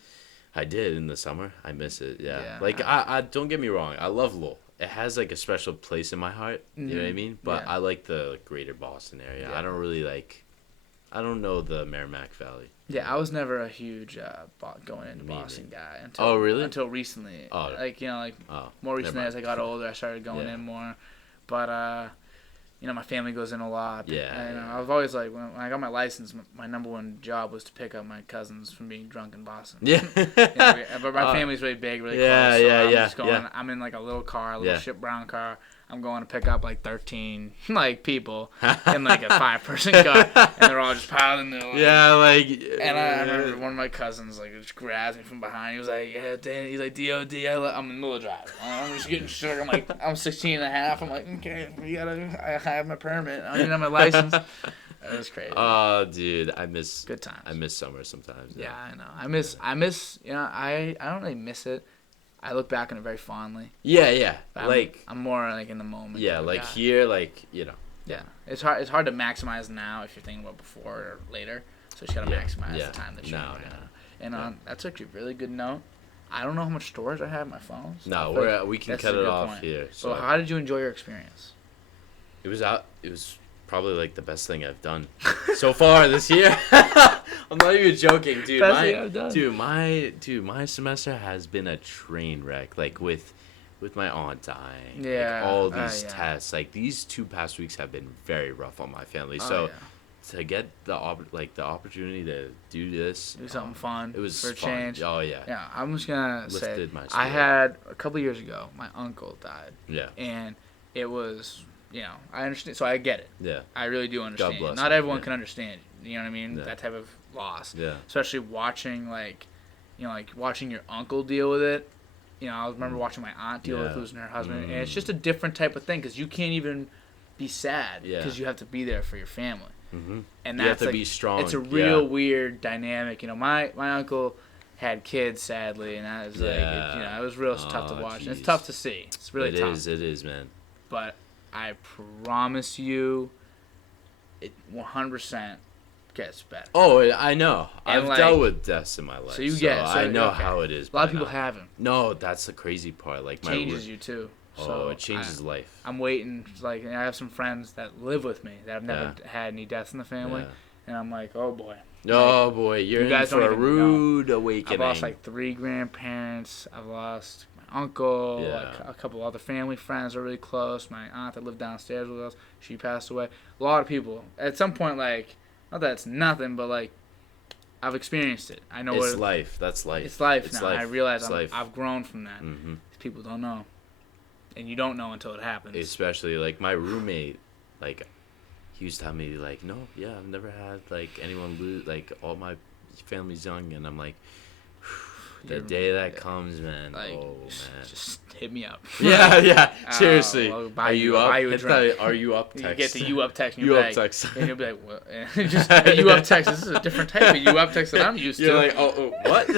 I did in the summer. I miss it. Yeah. Like I don't get me wrong. I love Lowell. It has like a special place in my heart. You know what I mean? But I like the greater Boston area. I don't really like. I don't know the Merrimack Valley. Yeah, I was never a huge going into Boston guy until recently. Oh, more recently as I got older, I started going in more. But my family goes in a lot. Yeah. And I've always like when I got my license, my number one job was to pick up my cousins from being drunk in Boston. Yeah. But my family's really big, really close. So I'm just going. I'm in like a little car, a little ship brown car. I'm going to pick up like 13 like people in like a 5-person car, and they're all just piling there. And I remember one of my cousins like just grabs me from behind. He was like, "Yeah, Dan." He's like, "DOD." I'm in the middle of driving. I'm just getting shook. I'm like, I'm 16 and a half. I'm like, okay, I have my permit. I don't even have my license. It was crazy. Oh, dude, I miss good times. I miss summer sometimes. Yeah, I know. I miss. I don't really miss it. I look back on it very fondly. Yeah. I'm more like in the moment. Yeah, like here, like Yeah, it's hard. It's hard to maximize now if you're thinking about before or later. So you just gotta maximize the time that you're in. And that's actually a really good note. I don't know how much storage I have on my phone. So no, we can cut it off here. So how did you enjoy your experience? It was probably like the best thing I've done so far this year. I'm not even joking, dude. Best thing I've done. My semester has been a train wreck. Like with my aunt dying. Yeah. Like all these tests. Like these 2 past weeks have been very rough on my family. So to get the opportunity to do this, do something fun. It was for a fun. change. Oh yeah. Yeah, I'm just gonna say my I had a couple years ago. My uncle died. Yeah. And it was, I understand. So I get it. Yeah. I really do understand. God bless Not him. everyone can understand. You know what I mean? Yeah. That type of loss. Yeah. Especially watching watching your uncle deal with it. I remember watching my aunt deal with losing her husband, and it's just a different type of thing because you can't even be sad because you have to be there for your family. Mm-hmm. And you that's have to be strong. It's a real weird dynamic. My uncle had kids, sadly, and that was it was real tough to watch. And it's tough to see. It's really tough. It is, man. But I promise you, it 100% gets better. Oh, I know. And I've dealt with deaths in my life. So you get it. So, I know how it is. A lot of people haven't. No, that's the crazy part. Like changes you too. So it changes life. I'm waiting. I have some friends that live with me that have never had any deaths in the family, and I'm like, oh boy. Oh boy, you're you guys in for a rude awakening. I've lost 3 grandparents. I've lost my uncle. A couple other family friends are really close. My aunt that lived downstairs with us, she passed away. A lot of people. At some point, not that it's nothing, but I've experienced it. I know it's life. That's life. It's life now. Life. I realize life. I've grown from that. Mm-hmm. People don't know. And you don't know until it happens. Especially my roommate, he used to tell me no, I've never had anyone lose all my family's young, and I'm like, the day that comes, man. Oh man, just hit me up. Yeah. Seriously, are you up? Are you up? Text. You get the you up text. And you up text. And you'll be like, what? And just you up text. This is a different type of you up text that I'm used to. You're like, oh, what?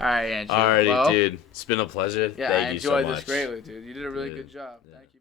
All right, Andrew. Alrighty, dude. It's been a pleasure. Yeah, Thank I you so enjoyed much. this greatly, dude. You did a really good job. Thank you.